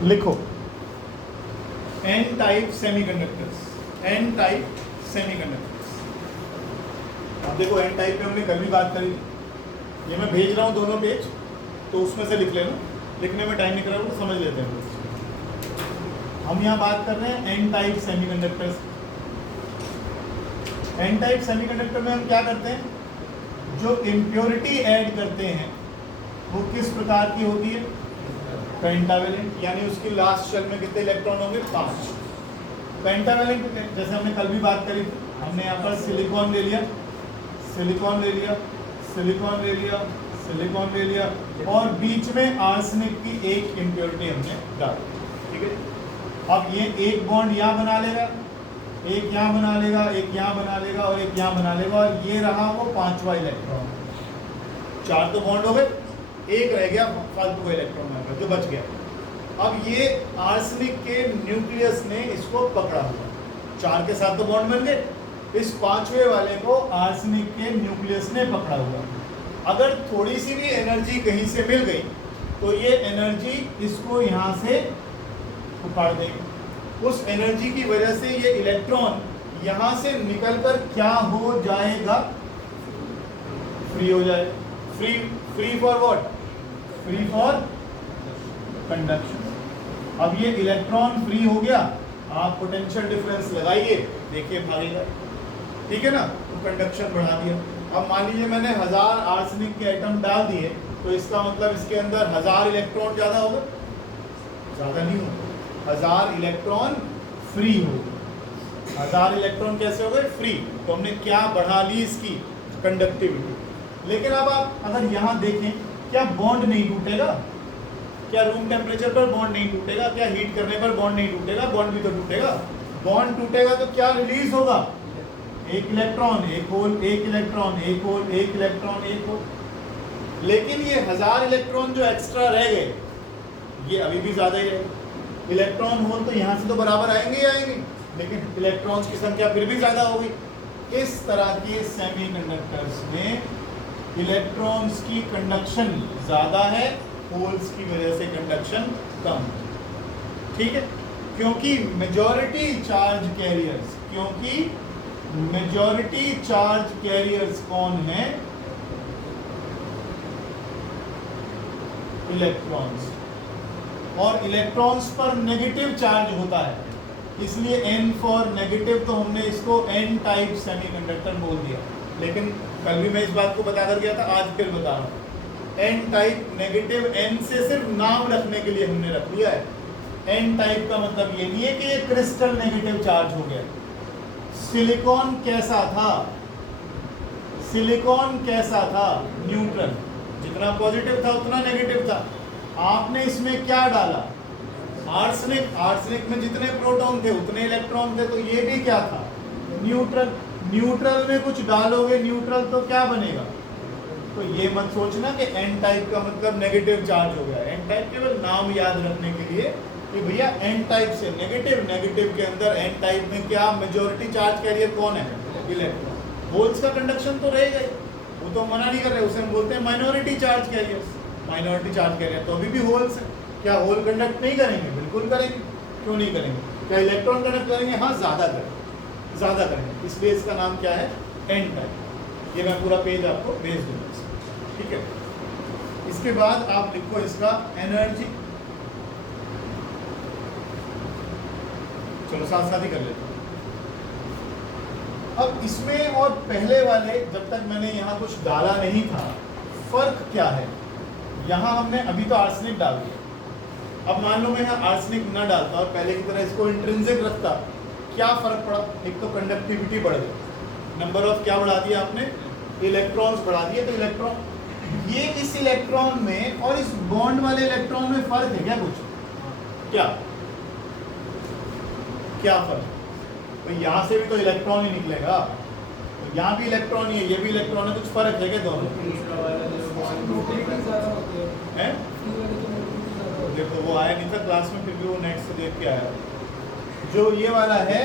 लिखो N type semiconductors, N type semiconductors. अब देखो एन टाइप पे हमने कल भी बात करी, ये मैं भेज रहा हूँ दोनों पेज, तो उसमें से लिख लेना, लिखने में टाइम निकल रहा है तो समझ लेते हैं। हम यहाँ बात कर रहे हैं N type semiconductors. N type semiconductor में हम क्या करते हैं, जो इम्प्योरिटी ऐड करते हैं वो किस प्रकार की होती है, पेंटावेलेंट, यानी उसकी लास्ट शेल में कितने इलेक्ट्रॉन होंगे, 5। पेंटावेलेंट जैसे हमने कल भी बात करी थी, हमने यहाँ पर सिलिकॉन ले लिया, सिलिकॉन ले लिया, सिलिकॉन ले लिया, सिलिकॉन ले लिया, और बीच में आर्सेनिक की एक इम्प्योरिटी हमने डाली, ठीक है। अब ये एक बॉन्ड यहाँ बना लेगा, एक यहाँ बना लेगा, एक यहाँ बना लेगा और एक यहाँ बना लेगा, और ये रहा वो 5वां इलेक्ट्रॉन। 4 तो बॉन्ड हो गए, एक रह गया फालतू का इलेक्ट्रॉन जो बच गया। अब ये आर्सेनिक के न्यूक्लियस ने इसको पकड़ा हुआ, 4 के साथ तो बॉन्ड बन गए, इस 5वें वाले को आर्सेनिक के न्यूक्लियस ने पकड़ा हुआ। अगर थोड़ी सी भी एनर्जी कहीं से मिल गई तो ये एनर्जी इसको यहाँ से उखाड़ देगी। उस एनर्जी की वजह से ये इलेक्ट्रॉन यहाँ से निकलकर क्या हो जाएगा, फ्री हो जाएगा। Free, free for what, free for conduction. अब ये इलेक्ट्रॉन फ्री हो गया, आप पोटेंशियल डिफरेंस लगाइए, देखिए भागेगा, ठीक है ना, तो कंडक्शन बढ़ा दिया। अब मान लीजिए मैंने 1000 आर्सेनिक के एटम डाल दिए, तो इसका मतलब इसके अंदर 1000 इलेक्ट्रॉन ज़्यादा होगा, ज़्यादा नहीं होगा, 1000 इलेक्ट्रॉन फ्री हो गए। 1000 इलेक्ट्रॉन कैसे हो गए, फ्री। तो हमने क्या बढ़ा ली, इसकी कंडक्टिविटी। लेकिन अब आप अगर यहाँ देखें, क्या बॉन्ड नहीं टूटेगा, क्या रूम टेम्परेचर पर बॉन्ड नहीं टूटेगा, क्या हीट करने पर बॉन्ड नहीं टूटेगा, बॉन्ड भी तो टूटेगा। बॉन्ड टूटेगा तो क्या रिलीज होगा, एक इलेक्ट्रॉन, एक होल, एक इलेक्ट्रॉन, एक होल, एक इलेक्ट्रॉन, एक होल। लेकिन ये 1000 इलेक्ट्रॉन जो एक्स्ट्रा रह गए, ये अभी भी ज्यादा ही रहेगा। इलेक्ट्रॉन होल तो यहाँ से तो बराबर आएंगे ही आएंगे, लेकिन इलेक्ट्रॉन्स की संख्या फिर भी ज्यादा होगी। इस तरह के सेमीकंडक्टर्स में इलेक्ट्रॉन्स की कंडक्शन ज्यादा है, होल्स की वजह से कंडक्शन कम, ठीक है। क्योंकि मेजॉरिटी चार्ज कैरियर्स, क्योंकि मेजॉरिटी चार्ज कैरियर्स कौन है, इलेक्ट्रॉन्स, और इलेक्ट्रॉन्स पर नेगेटिव चार्ज होता है, इसलिए N फॉर नेगेटिव, तो हमने इसको N टाइप सेमीकंडक्टर बोल दिया। लेकिन कल भी मैं इस बात को बता कर गया था, आज फिर बता रहा हूँ। N टाइप नेगेटिव, N से सिर्फ नाम रखने के लिए हमने रख लिया है। N टाइप का मतलब ये नहीं है कि ये क्रिस्टल नेगेटिव चार्ज हो गया। सिलिकॉन कैसा था, सिलिकॉन कैसा था, न्यूट्रल, जितना पॉजिटिव था उतना नेगेटिव था। आपने इसमें क्या डाला, आर्सेनिक, आर्सेनिक में जितने प्रोटॉन थे उतने इलेक्ट्रॉन थे, तो ये भी क्या था, न्यूट्रल। न्यूट्रल में कुछ डालोगे न्यूट्रल तो क्या बनेगा, तो ये मत सोचना कि N टाइप का मतलब नेगेटिव चार्ज हो गया। N टाइप केवल नाम याद रखने के लिए कि भैया N टाइप से नेगेटिव, नेगेटिव के अंदर N टाइप में क्या मेजॉरिटी चार्ज कैरियर कौन है, इलेक्ट्रॉन। होल्स का कंडक्शन तो रहेगा ही, वो तो मना नहीं कर रहे, उसे हम बोलते हैं minority charge carriers. Minority charge carrier तो अभी भी होल्स है। क्या होल कंडक्ट नहीं करेंगे, बिल्कुल करेंगे, क्यों नहीं करेंगे। क्या इलेक्ट्रॉन कंडक्ट करेंगे, हाँ ज़्यादा करेंगे, ज़्यादा करेंगे, इसलिए इसका नाम क्या है, N टाइप। ये मैं पूरा पेज आपको भेज दूंगा, ठीक है। इसके बाद आप लिखो इसका एनर्जी, चलो साथ साथ ही कर लेते हैं। अब इसमें और पहले वाले, जब तक मैंने यहाँ कुछ डाला नहीं था, फर्क क्या है। यहाँ हमने अभी तो आर्सेनिक डाल दिया, अब मान लो मैं यहाँ आर्सेनिक न डालता और पहले की तरह इसको इंट्रिंसिक रखता, क्या फर्क पड़ा, एक तो कंडक्टिविटी बढ़ गई, नंबर ऑफ क्या बढ़ा दिया आपने, इलेक्ट्रॉन्स बढ़ा दिए। तो इलेक्ट्रॉन, ये इस इलेक्ट्रॉन में और इस बॉन्ड वाले इलेक्ट्रॉन में फर्क है क्या, कुछ क्या, क्या फर्क, तो यहाँ से भी तो इलेक्ट्रॉन ही निकलेगा, तो यहाँ भी इलेक्ट्रॉन ही है, ये भी इलेक्ट्रॉन है, कुछ फर्क है क्या दोनों है। देखो वो आया नहीं था क्लास में, फिर भी वो नेट से देख के आया। जो ये वाला है,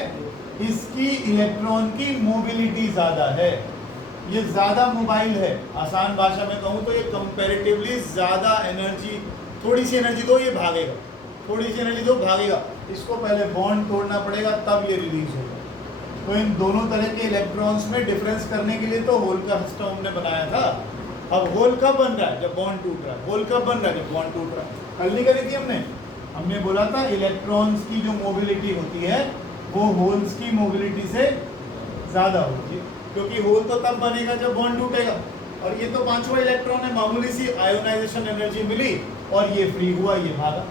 इसकी इलेक्ट्रॉन की मोबिलिटी ज़्यादा है, ये ज़्यादा मोबाइल है। आसान भाषा में कहूँ तो ये कंपैरेटिवली ज़्यादा एनर्जी, थोड़ी सी एनर्जी दो ये भागेगा, थोड़ी सी एनर्जी दो, भागेगा। इसको पहले बॉन्ड तोड़ना पड़ेगा तब ये रिलीज होगा। तो इन दोनों तरह के इलेक्ट्रॉन्स में डिफरेंस करने के लिए तो होल का सिस्टम हमने बनाया था। अब होल कब बन रहा है? जब बॉन्ड टूट रहा है। होल कब बन रहा है? जब बॉन्ड टूट रहा है। कल नहीं करी थी हमने बोला था इलेक्ट्रॉन्स की जो मोबिलिटी होती है वो होल्स की मोबिलिटी से ज़्यादा होती है, क्योंकि होल तो तब बनेगा जब बॉन्ड टूटेगा। और ये तो पांचवा इलेक्ट्रॉन है, मामूली सी आयोनाइजेशन एनर्जी मिली और ये फ्री हुआ, ये भागा।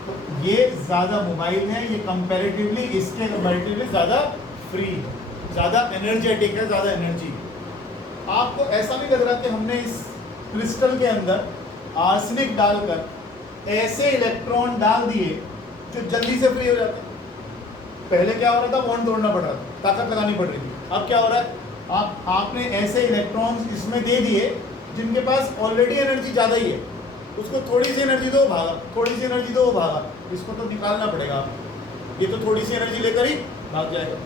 तो ये ज़्यादा मोबाइल है, ये कंपैरेटिवली इसके कंपैरेटिवली ज़्यादा फ्री है, ज़्यादा एनर्जेटिक है, ज़्यादा एनर्जी। आपको ऐसा नहीं लग रहा कि हमने इस क्रिस्टल के अंदर आर्सेनिक डालकर ऐसे इलेक्ट्रॉन डाल दिए जो जल्दी से फ्री हो जाते हैं? पहले क्या हो रहा था? बॉन्ड तोड़ना पड़ रहा था, ताकत लगानी पड़ रही थी। अब क्या हो रहा है? आपने ऐसे इलेक्ट्रॉन्स इसमें दे दिए जिनके पास ऑलरेडी एनर्जी ज़्यादा ही है, उसको थोड़ी सी एनर्जी दो, भागा, थोड़ी सी एनर्जी दो, भागा। इसको तो निकालना पड़ेगा आपको। ये तो थोड़ी सी एनर्जी लेकर ही भाग जाएगा।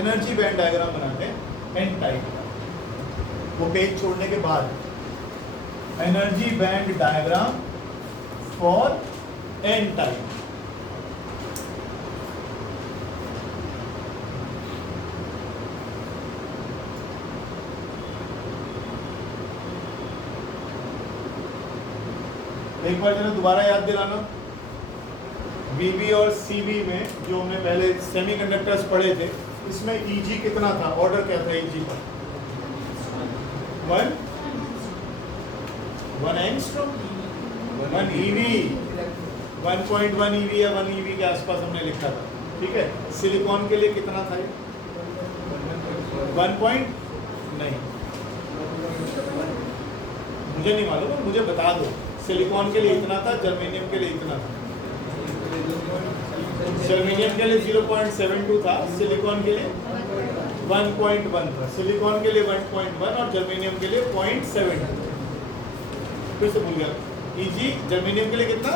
एनर्जी बैंड डायग्राम बनाते हैं एन टाइप, वो पेज छोड़ने के बाद energy band diagram for N type. एक बार जरा दोबारा याद दिलाना, बीबी और सीबी में जो हमने पहले सेमीकंडक्टर्स पढ़े थे, इसमें ईजी कितना था? ऑर्डर क्या था ईजी का? 1 एंगस्ट्रॉम, 1 ईवी, 1.1 ईवी या 1 ईवी के आसपास हमने लिखा था। ठीक है। सिलिकॉन के लिए कितना था? 1 पॉइंट नहीं, मुझे नहीं मालूम, मुझे बता दो। सिलिकॉन के लिए इतना था, जर्मेनियम के लिए इतना था। जर्मेनियम के लिए 0.72 था, सिलिकॉन के लिए 1.1 था। सिलिकॉन के लिए 1.1 और जर्मेनियम के लिए 0.72। फिर से भूल गया। ईजी जर्मेनियम के लिए कितना?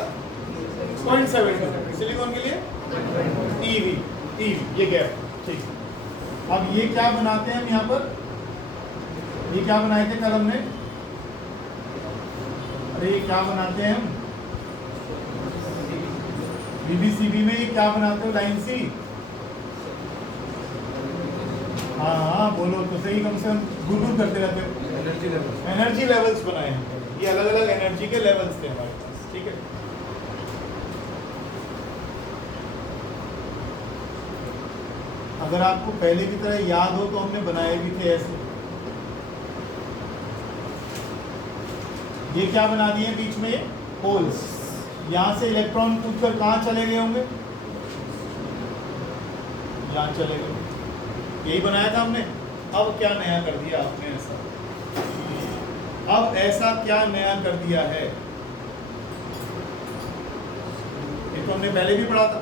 0.72। सिलिकॉन के लिए ईवी, ये गैप। ठीक। अब ये क्या बनाते हैं हम यहाँ पर? ये क्या बनाए थे कल हमने? अरे ये क्या बनाते हैं हम? बीबीसीबी में ये क्या बनाते हो? लाइन सी। हाँ बोलो तो सही, कम से कम गुरगुर करते रहते हो। एनर्जी लेवल्स बनाए हैं। ये अलग अलग एनर्जी के लेवल्स थे हमारे पास। ठीक है। अगर आपको पहले की तरह याद हो तो हमने बनाए भी थे ऐसे। ये क्या बना दिए बीच में? होल्स। यहाँ से इलेक्ट्रॉन कूदकर कहाँ चले गए होंगे? यहाँ चले गए। यही बनाया था हमने। अब क्या नया कर दिया आपने ऐसा? अब ऐसा क्या नया कर दिया है? ये तो हमने पहले भी पढ़ा था।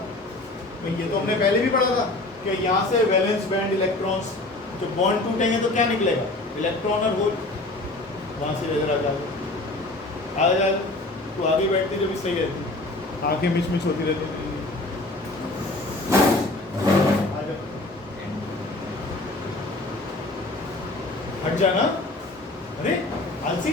ये तो हमने पहले भी पढ़ा था कि यहाँ से वैलेंस बैंड इलेक्ट्रॉन्स, जो बॉन्ड टूटेंगे तो क्या निकलेगा? इलेक्ट्रॉन और होल। वहाँ से इधर आ जाओ, आ जा। तो आगे बैठती जब भी सही रहती, आंखें मिच मिच होती रहती। आ जा, हट जाना। अरे आलसी।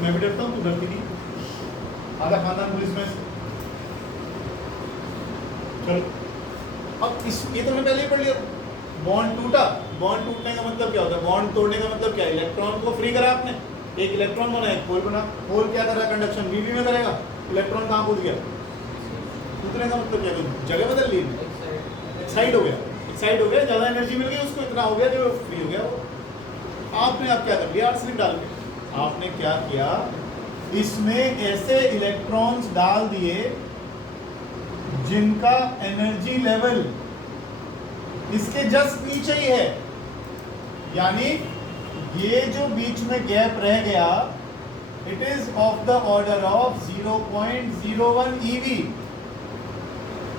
मैं भी डरता हूँ, तू डरती नहीं। आधा खानदान पुलिस में। चलो अब ये तो हमने पहले ही पढ़ लिया। बॉन्ड टूटा, बॉन्ड टूटने का मतलब क्या होता है? बॉन्ड तोड़ने का मतलब क्या है? इलेक्ट्रॉन को फ्री करा आपने, एक इलेक्ट्रॉन बना, एक होल बना। होल क्या कर रहा है? कंडक्शन बीबी में करेगा। इलेक्ट्रॉन कहाँ कूद गया? टूटने का मतलब क्या है? जगह बदल ली, एक्साइड हो गया। एक्साइड हो गया, ज़्यादा एनर्जी मिल गई उसको, इतना हो गया जो फ्री हो गया वो। आपने अब क्या कर लिया? आर्सेनिक डाल के आपने क्या किया? इसमें ऐसे इलेक्ट्रॉन्स डाल दिए जिनका एनर्जी लेवल इसके जस्ट नीचे ही है। यानी ये जो बीच में गैप रह गया, it is of the order of 0.01 EV।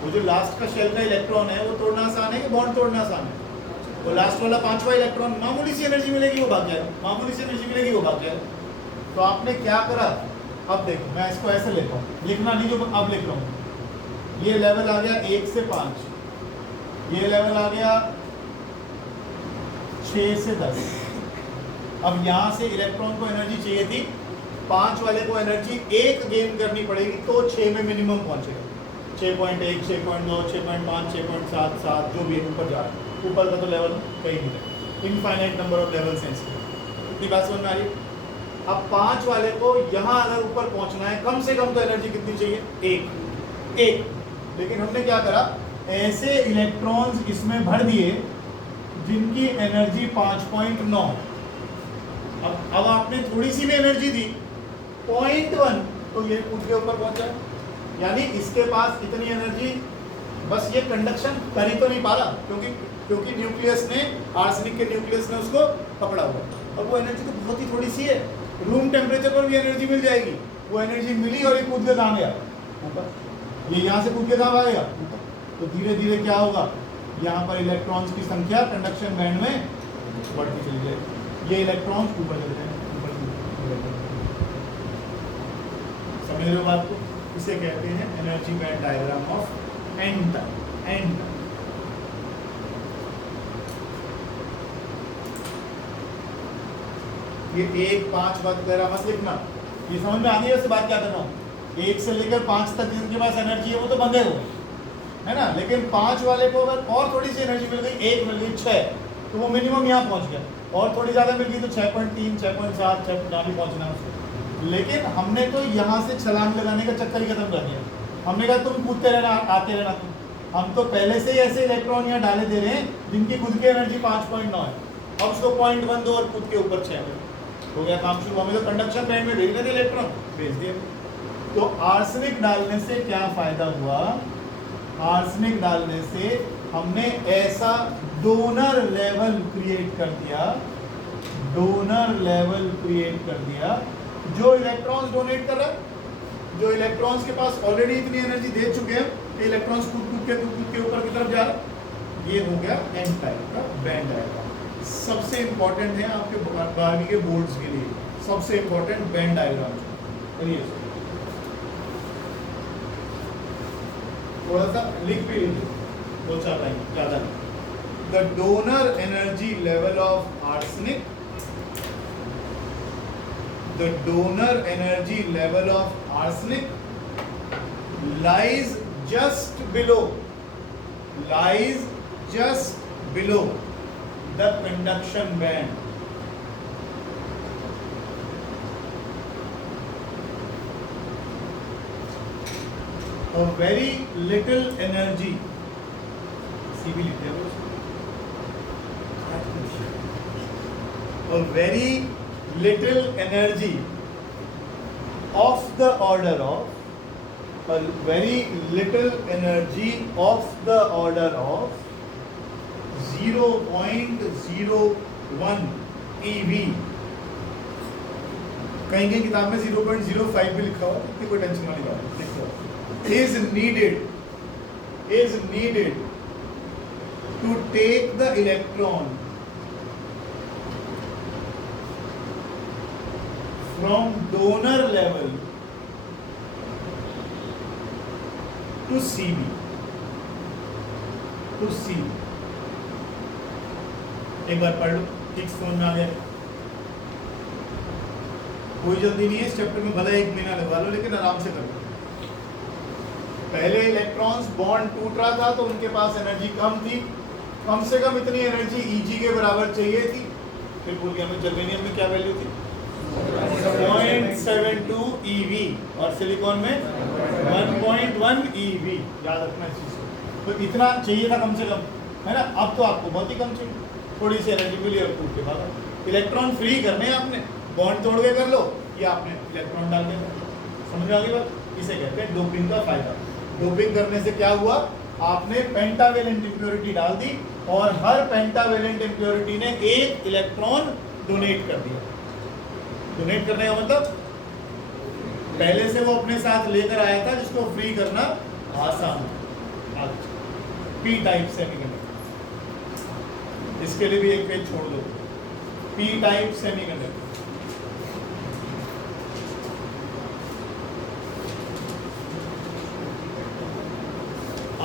वो जो लास्ट का शेल का इलेक्ट्रॉन है वो तोड़ना आसान है कि बॉन्ड तोड़ना आसान है? वो लास्ट वाला पांचवा इलेक्ट्रॉन, मामूली सी एनर्जी मिलेगी वो भाग जाएगा, मामूली सी एनर्जी मिलेगी वो भाग जाएगा। तो आपने क्या करा? अब देखो, मैं इसको ऐसे लेता हूँ, लिखना नहीं जो अब लिख रहा हूँ। ये लेवल आ गया 1 से 5, ये लेवल आ गया 6 से 10। अब यहाँ से इलेक्ट्रॉन को एनर्जी चाहिए थी 5 वाले को एनर्जी 1 गेन करनी पड़ेगी तो 6 में मिनिमम पहुंचेगा। 6.1, 6.2, 6.5, 6.7, 7 जो भी ऊपर जा रहा है, ऊपर का तो लेवल कहीं नहीं है, इनफाइनाइट नंबर ऑफ लेवल्स हैं इसके। इतनी बात समझ में आ रही है? अब 5 वाले को यहाँ अगर ऊपर पहुंचना है कम से कम तो एनर्जी कितनी चाहिए? 1। लेकिन हमने क्या करा, ऐसे इलेक्ट्रॉन्स इसमें भर दिए जिनकी एनर्जी 5.9। अब आपने थोड़ी सी भी एनर्जी दी 0.1 तो ये कूद के ऊपर पहुंचा। यानी इसके पास इतनी एनर्जी, बस ये कंडक्शन कर ही तो नहीं पा रहा क्योंकि न्यूक्लियस ने, आर्सेनिक के न्यूक्लियस ने उसको पकड़ा हुआ। और वो एनर्जी तो बहुत ही थोड़ी सी है, रूम टेम्परेचर पर भी एनर्जी मिल जाएगी। वो एनर्जी मिली और ये कूद के कहाँ गया? ऊपर। ये यहाँ से कूद के कहाँ आएगा? ऊपर। तो धीरे धीरे क्या होगा, यहाँ पर इलेक्ट्रॉन्स की संख्या कंडक्शन बैंड में बढ़ती चली जाएगी। ये इलेक्ट्रॉन्स ऊपर चले जाएंगे, समझ रहे हो बात को? इसे कहते हैं energy band diagram of N type. ये 1, 5 वगैरह मत लिखना, ये समझ में आ गई है बात क्या कर रहा हूँ। 1 से लेकर 5 तक जिनके पास एनर्जी है वो तो बंधे हुए है ना, लेकिन 5 वाले को अगर और थोड़ी सी एनर्जी मिल गई, 1 मिल गई 6, तो वो मिनिमम यहाँ पहुँच गया। और थोड़ी ज़्यादा मिल गई तो 6.3, 6.7, 6 जहाँ भी पहुँचना है उसको। लेकिन हमने तो यहाँ से छलांग लगाने का चक्कर ही खत्म कर दिया। हमने कहा तुम कूदते रहना, आते रहना तुम। हम तो पहले से ही ऐसे इलेक्ट्रॉन यहाँ डाले दे रहे हैं जिनकी खुद की एनर्जी 5.9 है। अब उसको 0.1 दो और कूद के ऊपर 6 हो गया, काम शुरू। हमें तो कंडक्शन बैंड में भेजने थे इलेक्ट्रॉन, भेज दिए। तो आर्सेनिक डालने से क्या फायदा हुआ? आर्सेनिक डालने से हमने ऐसा डोनर लेवल क्रिएट कर दिया, डोनर लेवल क्रिएट कर दिया जो इलेक्ट्रॉन्स डोनेट कर रहा है, जो इलेक्ट्रॉन्स के पास ऑलरेडी इतनी एनर्जी दे चुके हैं, इलेक्ट्रॉन्स कूद के ऊपर की तरफ जा रहा है। ये हो गया एन टाइप का बैंड डायग्राम। सबसे इंपॉर्टेंट है आपके 12वीं के बोर्ड्स के लिए, सबसे इंपॉर्टेंट बैंड डायग्राम। करिए थोड़ा सा लिख भी लीजिए, 2-4 लाइन, ज्यादा नहीं। The donor energy level of arsenic, the donor energy level of arsenic lies just below the conduction band. A very little energy, CV लिखते हैं उसको, a very little energy of the order of, a very little energy of the order of 0.01 eV। कहीं कहीं किताब में 0.05 भी लिखा हुआ, इतनी कोई टेंशन वाली बात नहीं, लिखा हुआ is needed to take the electron from donor level to CV, एक बार पढ़ लो, ठीक समझ में आ गया। कोई जल्दी नहीं है इस चैप्टर में, भले 1 महीना लगवा लो लेकिन आराम से करो। पहले इलेक्ट्रॉन्स बॉन्ड टूट रहा था तो उनके पास एनर्जी कम थी, कम से कम इतनी एनर्जी Eg के बराबर चाहिए थी। फिर भूल गया मैं, जर्मेनियम में क्या वैल्यू थी? 0.72 eV और सिलिकॉन में 1.1 eV। याद रखना इस चीज को, तो इतना चाहिए था कम से कम, है ना। अब तो आपको बहुत ही कम चाहिए, थोड़ी सी एनर्जी मिली और टूट के बाद इलेक्ट्रॉन फ्री करने हैं आपने, बॉन्ड तोड़ के कर लो या आपने इलेक्ट्रॉन डाल के, समझ में आ गई बात। इसे कहते हैं डोपिंग का फायदा। डोपिंग करने से क्या हुआ, आपने पेंटावेलेंट इंप्योरिटी डाल दी और हर पेंटावेलेंट इंप्योरिटी ने 1 इलेक्ट्रॉन डोनेट कर दिया। डोनेट करने का मतलब पहले से वो अपने साथ लेकर आया था, जिसको फ्री करना आसान है। पी टाइप सेमीकंडक्टर, इसके लिए भी एक पेज छोड़ दो। पी टाइप सेमीकंडक्टर,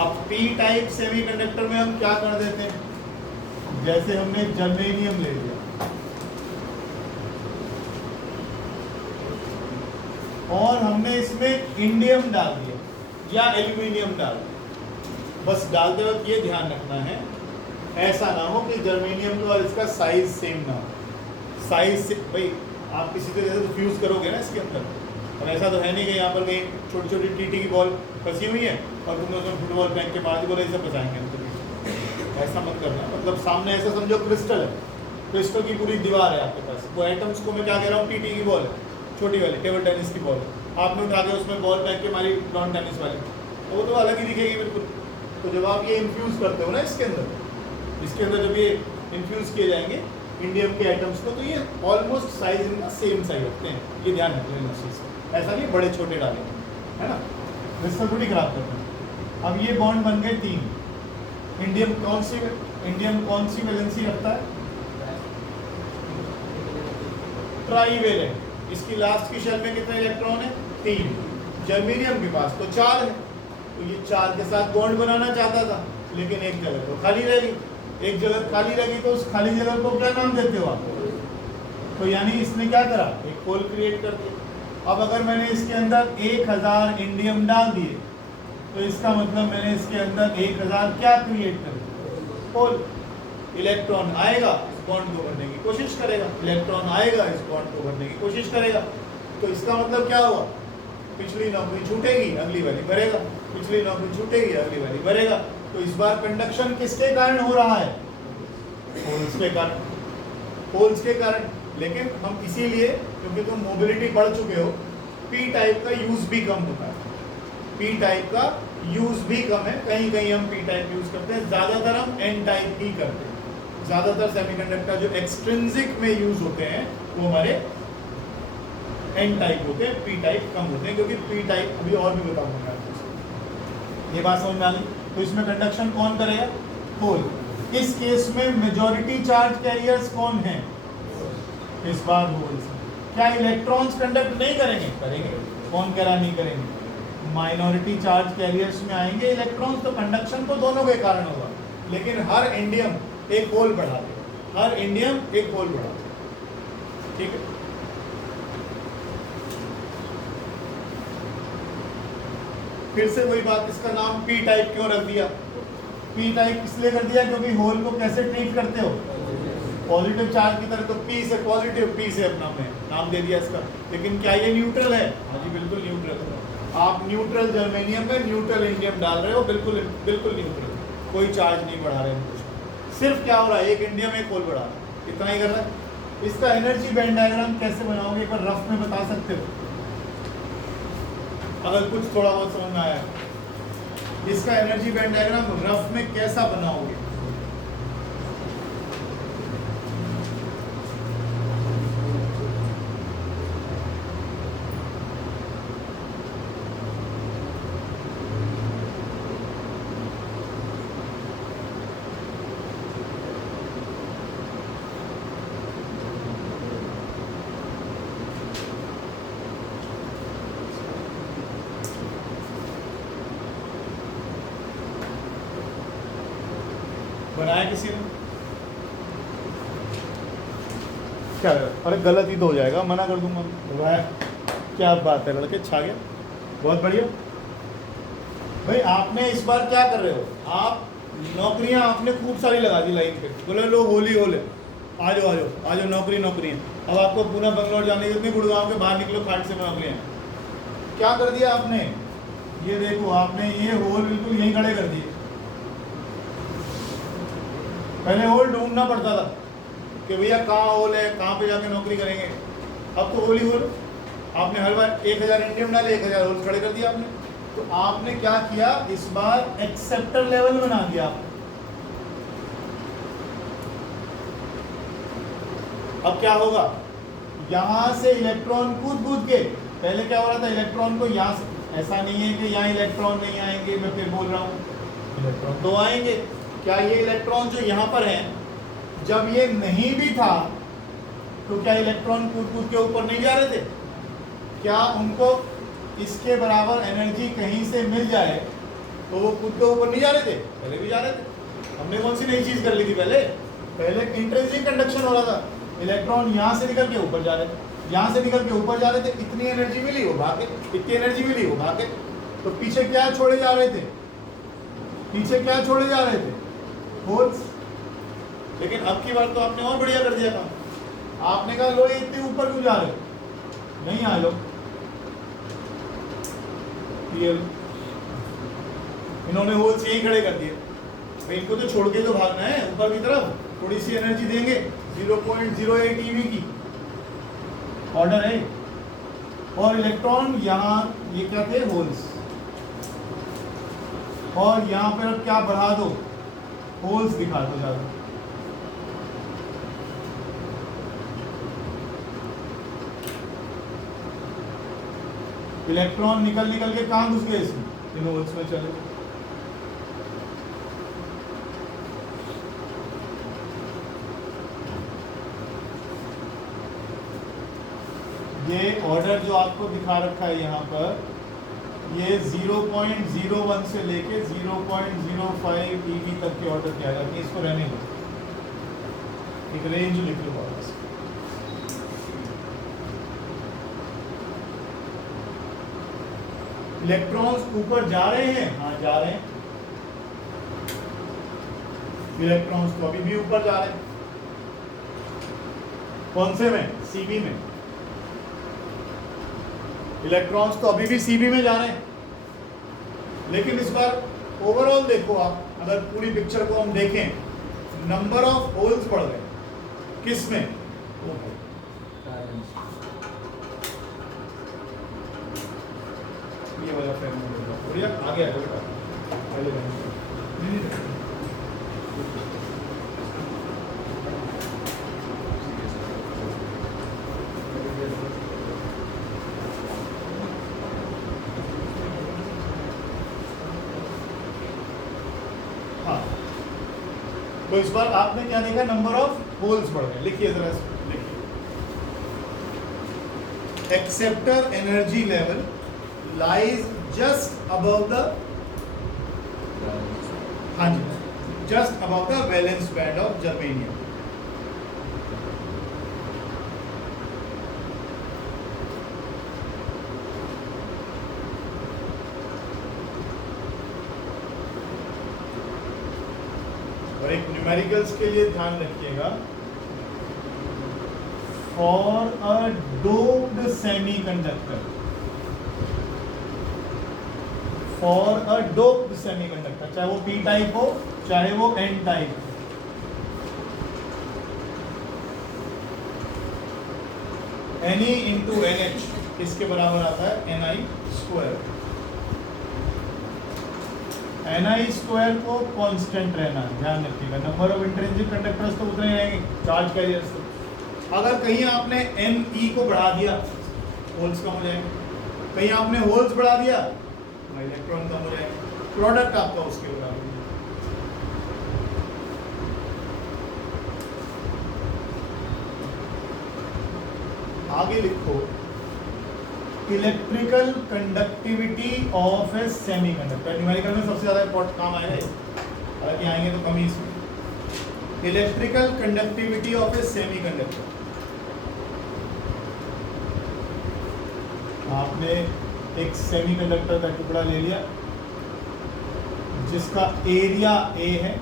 अब पी टाइप सेमीकंडक्टर में हम क्या कर देते हैं, जैसे हमने जर्मेनियम ले लिया और हमने इसमें इंडियम डाल दिया या एल्यूमिनियम डाल दिया, बस डालते वक्त ये ध्यान रखना है ऐसा ना हो कि जर्मेनियम का और इसका साइज सेम ना हो। साइज से भाई आप किसी तरीके से तो फ्यूज करोगे ना इसके अंदर, और ऐसा तो है नहीं कि यहाँ पर कहीं छोटी छोटी टीटी की बॉल फंसी हुई है और तुमने उसमें फुटबॉल फेंक के मार दी, बोले इसे फंसाएंगे हम तो। ऐसा मत करना, मतलब सामने ऐसा समझो क्रिस्टल है, क्रिस्टल की पूरी दीवार है आपके पास, वो एटम्स को मैं क्या कह रहा हूँ, टीटी की बॉल है, छोटी वाली टेबल टेनिस की बॉल, आपने उठा के उसमें बॉल फेंक के मारी लॉन टेनिस वाली, तो वो तो अलग ही दिखेगी बिल्कुल। तो जब आप ये इन्फ्यूज़ करते हो ना इसके अंदर जब ये इन्फ्यूज़ किए जाएंगे इंडियम के आइटम्स को, तो ये ऑलमोस्ट साइज इनका सेम साइज रखते हैं, ये ध्यान रखना है इस चीज़ का, ऐसा नहीं बड़े छोटे डालें, है ना, क्रिस्टल थोड़ी खराब करते हैं। अब ये बॉन्ड बन गए 3। इंडियम कौन सी वैलेंसी रखता है, ट्राईवेलेंट। इसकी लास्ट की शेल में कितने इलेक्ट्रॉन है, 3। जर्मेनियम के पास तो 4 है, तो ये 4 के साथ बॉन्ड बनाना चाहता था, लेकिन एक जगह तो खाली रहेगी, एक जगह खाली रहेगी तो उस खाली जगह को क्या नाम देते हो आप, तो यानी इसने क्या करा, एक होल क्रिएट कर दिया। अब अगर मैंने इसके अंदर 1000 इंडियम डाल दिए तो इसका मतलब मैंने इसके अंदर 1000 क्या क्रिएट कर दिया, होल। इलेक्ट्रॉन आएगा इस बॉन्ड को भरने की कोशिश करेगा, इलेक्ट्रॉन आएगा इस बॉन्ड को भरने की कोशिश करेगा, तो इसका मतलब क्या हुआ, पिछली नौकरी छूटेगी अगली वाली भरेगा, पिछली नौकरी छूटेगी अगली वाली भरेगा। तो इस बार कंडक्शन किसके कारण हो रहा है, होल्स के कारण, होल्स के कारण। लेकिन हम इसीलिए, क्योंकि तुम मोबिलिटी बढ़ चुके हो, पी टाइप का यूज भी कम होता है, पी टाइप का यूज भी कम है, कहीं कहीं हम पी टाइप यूज करते हैं, ज्यादातर हम एन टाइप ही करते हैं। ज्यादातर सेमीकंडक्टर जो एक्सट्रिंसिक में यूज होते हैं वो हमारे एन टाइप होते हैं, पी टाइप कम होते हैं, क्योंकि पी टाइप अभी और भी बताऊंगा आपको। ये बात समझ में आ गई। तो इसमें कंडक्शन कौन करेगा, होल। इस केस में मेजॉरिटी चार्ज कैरियर्स कौन है, इस बार होल्स। क्या इलेक्ट्रॉन्स कंडक्ट नहीं करेंगे, करेंगे, कौन कह रहा नहीं करेंगे, माइनॉरिटी चार्ज कैरियर्स में आएंगे इलेक्ट्रॉन्स, तो कंडक्शन तो दोनों के कारण होगा, लेकिन हर इंडियम एक होल बढ़ा देगा, हर इंडियम एक होल बढ़ा देगा, ठीक है। फिर से वही बात, इसका नाम पी टाइप क्यों रख दिया, पी टाइप इसलिए कर दिया क्योंकि होल को कैसे ट्रीट करते हो, पॉजिटिव चार्ज की तरह, तो पी से पॉजिटिव, पी से अपना में नाम दे दिया इसका। लेकिन क्या ये न्यूट्रल है, हाँ जी बिल्कुल न्यूट्रल है। आप न्यूट्रल जर्मेनियम में न्यूट्रल इंडियम डाल रहे हो, बिल्कुल बिल्कुल न्यूट्रल, कोई चार्ज नहीं बढ़ा रहे हैं कुछ, सिर्फ क्या हो रहा है, एक इंडियम एक होल बढ़ा, इतना ही कर रहा है। इसका एनर्जी बैंड डायग्राम कैसे बनाओगे, एक बार रफ में बता सकते हो, अगर कुछ थोड़ा बहुत समझ में आया, इसका एनर्जी बैंड डायग्राम रफ में कैसा बनाओगे, बनाया किसी ने, क्या है? अरे गलत ही तो हो जाएगा, मना कर दूंगा, वाह क्या बात है लड़के, छा गया, बहुत बढ़िया। भाई आपने इस बार क्या कर रहे हो, आप नौकरियां आपने खूब सारी लगा दी लाइन पे, बोले लो होली होले, आ जाओ आ जाओ आ जाओ, नौकरी नौकरी है। अब आपको पूना बंगलौर जाने की इतनी, गुड़गांव के बाहर निकलो, खाट से नौकरियाँ। क्या कर दिया आपने, ये देखो आपने ये होल बिल्कुल यहीं खड़े कर दिए। पहले होल ढूंढना पड़ता था कि भैया कहाँ होल है, कहाँ पे जाके नौकरी करेंगे, अब तो होल ही होल। आपने हर बार 1000 इंडियम डाले, 1000 होल खड़े कर दिया आपने। तो आपने क्या किया, इस बार एक्सेप्टर लेवल बना दिया आपने। अब क्या होगा, यहां से इलेक्ट्रॉन कूद कूद के, पहले क्या हो रहा था, इलेक्ट्रॉन को यहाँ से, ऐसा नहीं है कि यहाँ इलेक्ट्रॉन नहीं आएंगे, मैं फिर बोल रहा हूँ इलेक्ट्रॉन तो आएंगे। क्या ये इलेक्ट्रॉन जो यहाँ पर हैं, जब ये नहीं भी था तो क्या इलेक्ट्रॉन कूद कूद के ऊपर नहीं जा रहे थे, क्या उनको इसके बराबर एनर्जी कहीं से मिल जाए तो वो खुद के ऊपर नहीं जा रहे थे, पहले भी जा रहे थे। हमने कौन सी नई चीज कर ली थी पहले इंट्रिंसिक कंडक्शन हो रहा था, इलेक्ट्रॉन यहाँ से निकल के ऊपर जा रहे थे, यहाँ से निकल के ऊपर जा रहे थे, इतनी एनर्जी मिली वो भागे, इतनी एनर्जी मिली वो भागे। तो पीछे क्या छोड़े जा रहे थे, पीछे क्या छोड़े जा रहे थे, होल्स। लेकिन अब की बार तो आपने और बढ़िया कर दिया काम, आपने कहा लो ये इतने ऊपर क्यों जा रहे हो, नहीं आ लो, ये इन्होंने होल्स यही खड़े कर दिए। भाई इनको तो छोड़ के तो भागना है ऊपर की तरफ, थोड़ी सी एनर्जी देंगे 0.08 eV की ऑर्डर है। और इलेक्ट्रॉन यहाँ ये क्या थे, होल्स, और यहाँ पर अब क्या बढ़ा दो, होल्स दिखा दो ज्यादा। इलेक्ट्रॉन निकल के कहाँ घुस गए, इसमें इन होल्स में चले। ये ऑर्डर जो आपको दिखा रखा है यहाँ पर, ये 0.01 से लेके 0.05 eV तक के ऑर्डर किया जाता है। इसको रहने दो, एक रेंज लिख लो बस। इलेक्ट्रॉन्स ऊपर जा रहे हैं, हाँ जा रहे हैं, इलेक्ट्रॉन्स तो अभी भी ऊपर जा रहे हैं। कौन से में, सीबी में। इलेक्ट्रॉन्स तो अभी भी सीबी में जा रहे हैं, लेकिन इस बार ओवरऑल देखो आप, अगर पूरी पिक्चर को हम देखें, नंबर ऑफ होल्स बढ़ गए। किस में, ये वाला फ्रेम आगे आगे बेटा, पहले तो इस बार आपने क्या देखा, नंबर ऑफ होल्स बढ़ गए। लिखिए जरा, लिखिए, acceptor energy level lies just above the, हाँ जी, just above the valence band of germanium. और एक न्यूमेरिकल्स के लिए ध्यान रखिएगा, for a doped semiconductor, for a doped semiconductor, चाहे वो पी टाइप हो चाहे वो N type, N E into N H इसके बराबर आता है N I square. N I square को कांस्टेंट रहना, ध्यान रखिएगा। नंबर ऑफ इंट्रिंसिक कंडक्टर्स तो उतने ही रहेंगे, चार्ज कैरियर्स तो। अगर कहीं आपने एन ई को बढ़ा दिया, होल्स कम हो जाएंगे, कहीं आपने होल्स बढ़ा दिया, इलेक्ट्रॉन कम हो जाएंगे, प्रोडक्ट आपका उसके बराबर। आगे लिखो, electrical conductivity of A semiconductor. Numerical में सबसे ज्यादा इंपॉर्टेंट काम आएगा, हालांकि आएंगे तो कम ही इसमें। Electrical conductivity of A semiconductor, आपने एक सेमीकंडक्टर का टुकड़ा ले लिया जिसका एरिया ए है,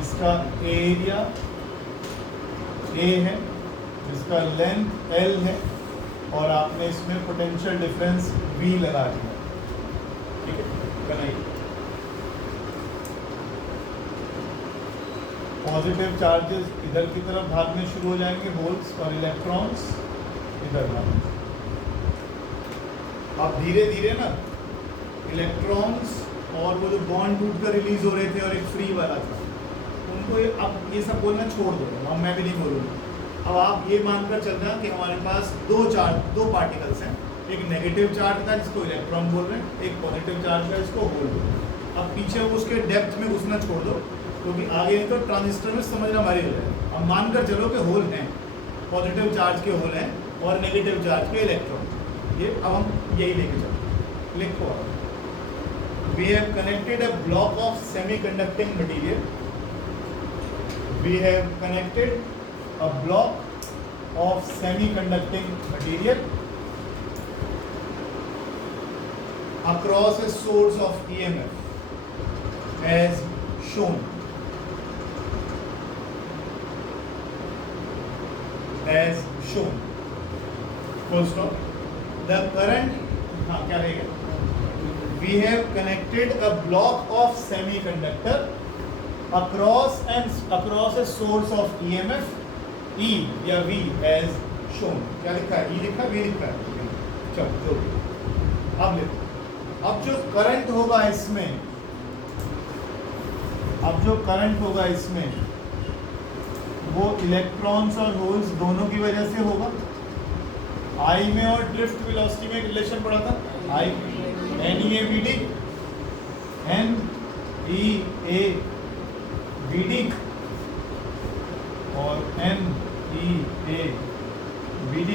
इसका एरिया ए है, जिसका लेंथ एल है, और आपने इसमें पोटेंशियल डिफरेंस V लगा दिया। ठीक है, बनाइए। पॉजिटिव चार्जेस इधर की तरफ भागने शुरू हो जाएंगे, होल्स, और इलेक्ट्रॉन्स इधर भागने। अब धीरे धीरे ना इलेक्ट्रॉन्स और वो जो बॉन्ड टूट कर रिलीज हो रहे थे और एक फ्री वाला था, उनको अब ये सब बोलना छोड़ दो, अब मैं भी नहीं बोलूँगा। अब आप ये मानकर चल रहे हैं कि हमारे पास दो पार्टिकल्स हैं, एक नेगेटिव चार्ज का जिसको इलेक्ट्रॉन बोल रहे हैं, एक पॉजिटिव चार्ज का जिसको होल बोल रहे हैं। अब पीछे उसके डेप्थ में घुसना छोड़ दो, क्योंकि आगे नहीं तो ट्रांजिस्टर में समझना भारी हो जाएगा। अब मानकर चलो कि होल हैं, पॉजिटिव चार्ज के होल हैं और नेगेटिव चार्ज के इलेक्ट्रॉन। ये अब हम यही लेके चलते, लिखो आप। we have connected a block of semiconducting material. We have connected a block of semiconducting material across a source of EMF as shown. As shown. Full stop. The current, क्या रहेगा? We have connected a block of semiconductor across a source of EMF E या V as shown. क्या लिखा है? E लिखा है, V लिखा है. चलो जो भी. अब देखो. अब जो करंट होगा इसमें, वो इलेक्ट्रॉन्स और होल्स दोनों की वजह से होगा. आई में और ड्रिफ्ट वेलोसिटी में एक रिलेशन पड़ा था. आई NEAVD NEAVD और NEAVD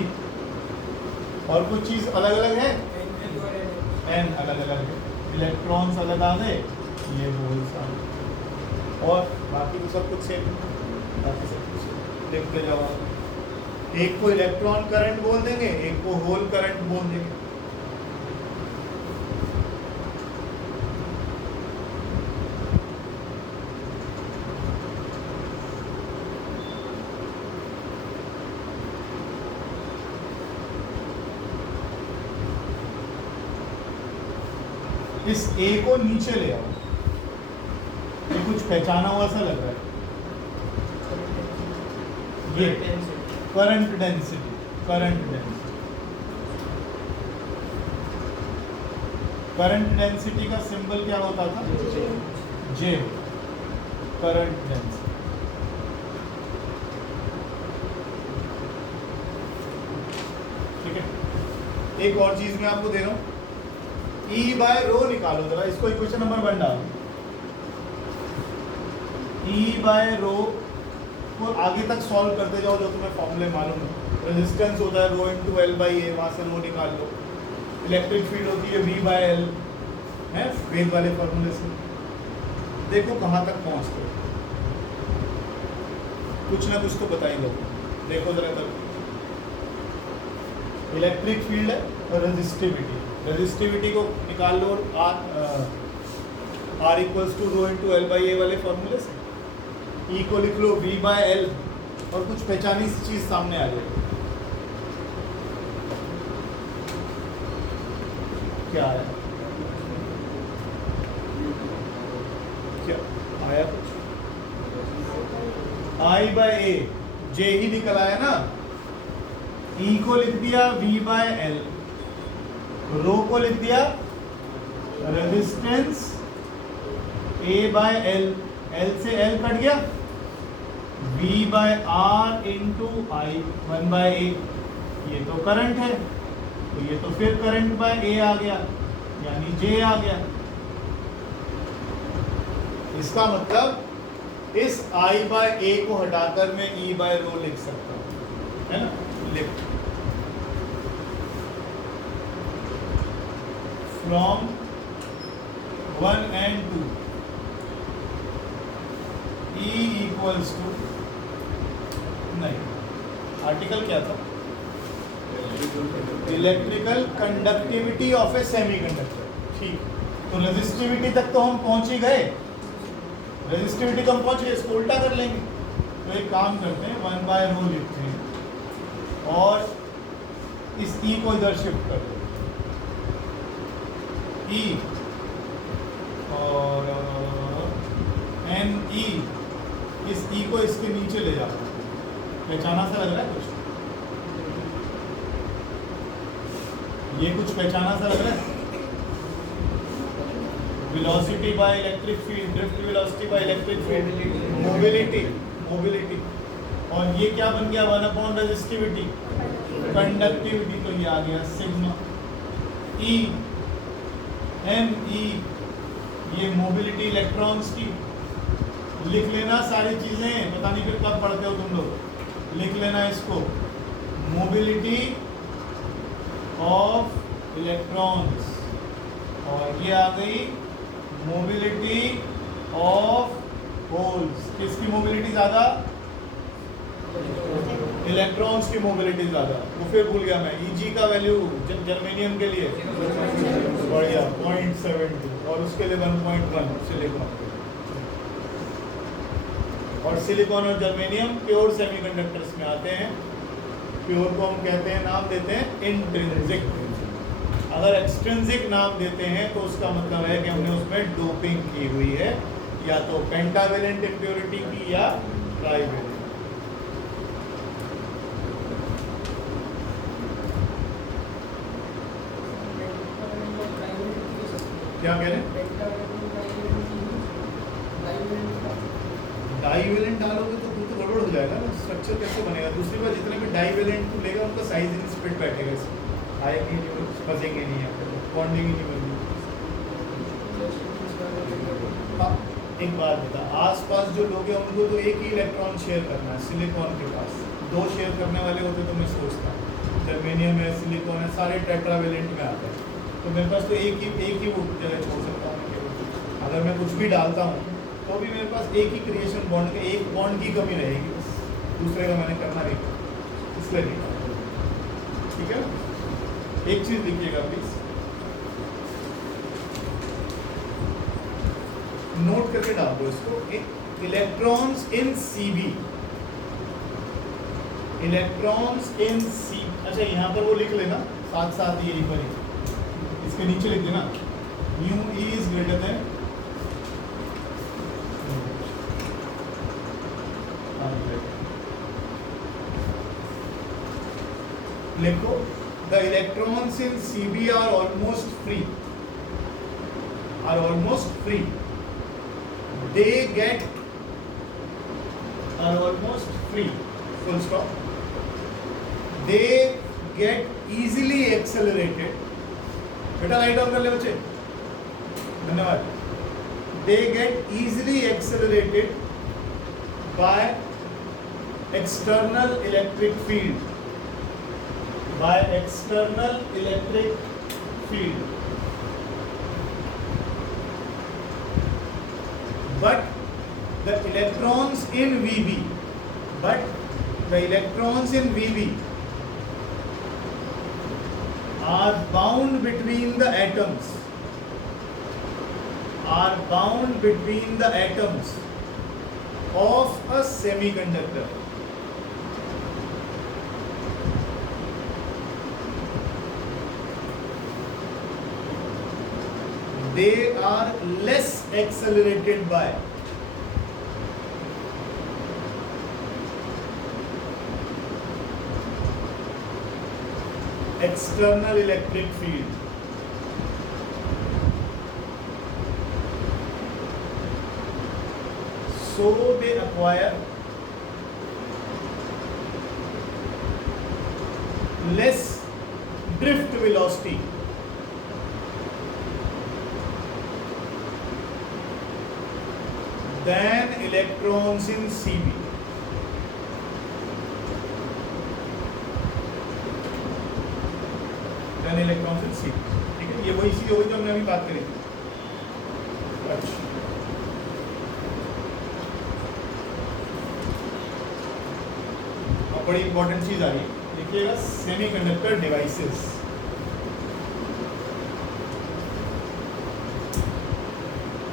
और कुछ चीज अलग अलग है. N अलग अलग है. इलेक्ट्रॉन्स अलग आ गए, ये होल्स आ गए, और बाकी तो सब कुछ सेम है. बाकी सब कुछ देखते जाओ. एक को इलेक्ट्रॉन करंट बोल देंगे, एक को होल करंट बोल देंगे. इस A को नीचे ले आओ. ये कुछ पहचाना हुआ सा लग रहा है. ये करंट डेंसिटी. करंट डेंसिटी का सिंबल क्या होता था? J. Current density. ठीक है. एक और चीज मैं आपको दे रहा हूं. E बाय रो निकालो जरा. इसको इक्वेशन नंबर 1 डालो. E बाय रो को आगे तक सॉल्व करते जाओ, जो तुम्हें फॉर्मूले मालूम है. रेजिस्टेंस होता है रो इंटू एल बाई ए, वहाँ से रो निकाल लो. इलेक्ट्रिक फील्ड होती है V बाय एल, है वेग वाले फॉर्मूले से. देखो कहाँ तक पहुँचते हो. कुछ ना कुछ तो बता ही दो. देखो जरा तक. इलेक्ट्रिक फील्ड है और रेजिस्टिविटी को निकाल लो R equals to rho into L by A वाले फॉर्मूले से. E को लिख लो V बाय एल, और कुछ पहचानी सी चीज सामने आ जाएगी. क्या आया? क्या आया? कुछ I बाय ए, J ही निकल आया ना. E को लिख दिया V बाय एल, रो को लिख दिया resistance A by L, L से एल कट गया, V by R into I 1 by A. ये तो करंट है, तो ये तो फिर करंट बाय ए आ गया, यानी J आ गया. इसका मतलब इस I बाय ए को हटाकर मैं E बाय रो लिख सकता हूँ, है ना. लिख. From 1 and 2 E equals to, नहीं, आर्टिकल क्या था? Electrical conductivity of A semiconductor. ठीक. तो रेजिस्टिविटी तक तो हम पहुंच ही गए. रेजिस्टिविटी तो हम पहुंच गए, इसको उल्टा कर लेंगे. तो एक काम करते हैं, 1 बाय रो लिखते हैं और इस E को इधर शिफ्ट कर दो. E और NE, इस E को इसके नीचे ले जाओ. पहचाना सा लग रहा है कुछ? ये कुछ पहचाना सा लग रहा है? Velocity by electric field, drift velocity by electric field, mobility. और ये क्या बन गया? 1 अपॉन रेजिस्टिविटी, कंडक्टिविटी. तो ये आ गया सिग्मा. E NE, ये मोबिलिटी इलेक्ट्रॉन्स की. लिख लेना सारी चीजें, पता नहीं फिर कब पढ़ते हो तुम लोग. लिख लेना इसको, मोबिलिटी ऑफ इलेक्ट्रॉन्स. और ये आ गई मोबिलिटी ऑफ होल्स, किसकी मोबिलिटी ज्यादा? इलेक्ट्रॉन्स की मोबिलिटी ज्यादा। तो फिर भूल गया मैं, Eg का वैल्यू जर्मेनियम के लिए बढ़िया 0.70 और उसके लिए 1.1 सिलिकॉन। और सिलिकॉन और जर्मेनियम प्योर सेमीकंडक्टर्स में आते हैं। प्योर को हम कहते हैं, नाम देते हैं इंट्रिंसिक। अगर एक्सट्रिंसिक नाम देते हैं तो उसका मतलब है कि हमने उसमें डोपिंग की हुई है, या तो पेंटावेलेंट इम्प्योरिटी की या ट्राइवेलेंट। क्या कह रहे हैं? डाईवेलेंट डालोगे तो फिर तो गड़बड़ हो जाएगा ना, स्ट्रक्चर कैसे बनेगा? दूसरी बात, जितने भी डाईवेलेंट लेगा उनका साइज इन स्प्लिट बैठेगा, इसमें आएंगे नहीं, फंसेंगे नहीं, यहाँ पे बॉन्डिंग ही नहीं बनेगी। हाँ, एक बात बता, आसपास जो लोग हैं उनको तो एक ही इलेक्ट्रॉन शेयर करना है। सिलिकॉन के पास दो शेयर करने वाले होते तो मैं सोचता, जर्मेनियम है, सिलिकॉन है, सारे टेट्रावेलेंट में आते हैं, तो मेरे पास तो एक ही वो जगह छोड़ सकता हूँ। अगर मैं कुछ भी डालता हूँ तो भी मेरे पास एक ही क्रिएशन बॉन्ड का, एक बॉन्ड की कमी रहेगी, बस दूसरे का मैंने करना नहीं, इसलिए नहीं। ठीक है, एक चीज लिखिएगा प्लीज, नोट करके डाल दो इसको। Electrons in Cb, electrons in C, अच्छा यहाँ पर वो लिख लेना साथ साथ, ये पर इसके नीचे लिख देना mu E is greater than, लिखो the electrons in Cb are almost free, they are almost free, full stop. They get easily accelerated. बेटा लाइट ऑन कर ले बच्चे, धन्यवाद। They get easily accelerated by external electric field. By external electric field. But the electrons in Vb are bound between the atoms, of a semiconductor. They are less accelerated by external electric field. So they acquire less drift velocity than electrons in Cb. Than electrons in Cb. ठीक है, ये वही चीज होगी जो हमने अभी बात करी थी। अच्छा, अब बड़ी इंपॉर्टेंट चीज आ रही है, देखिएगा, सेमीकंडक्टर डिवाइसेस।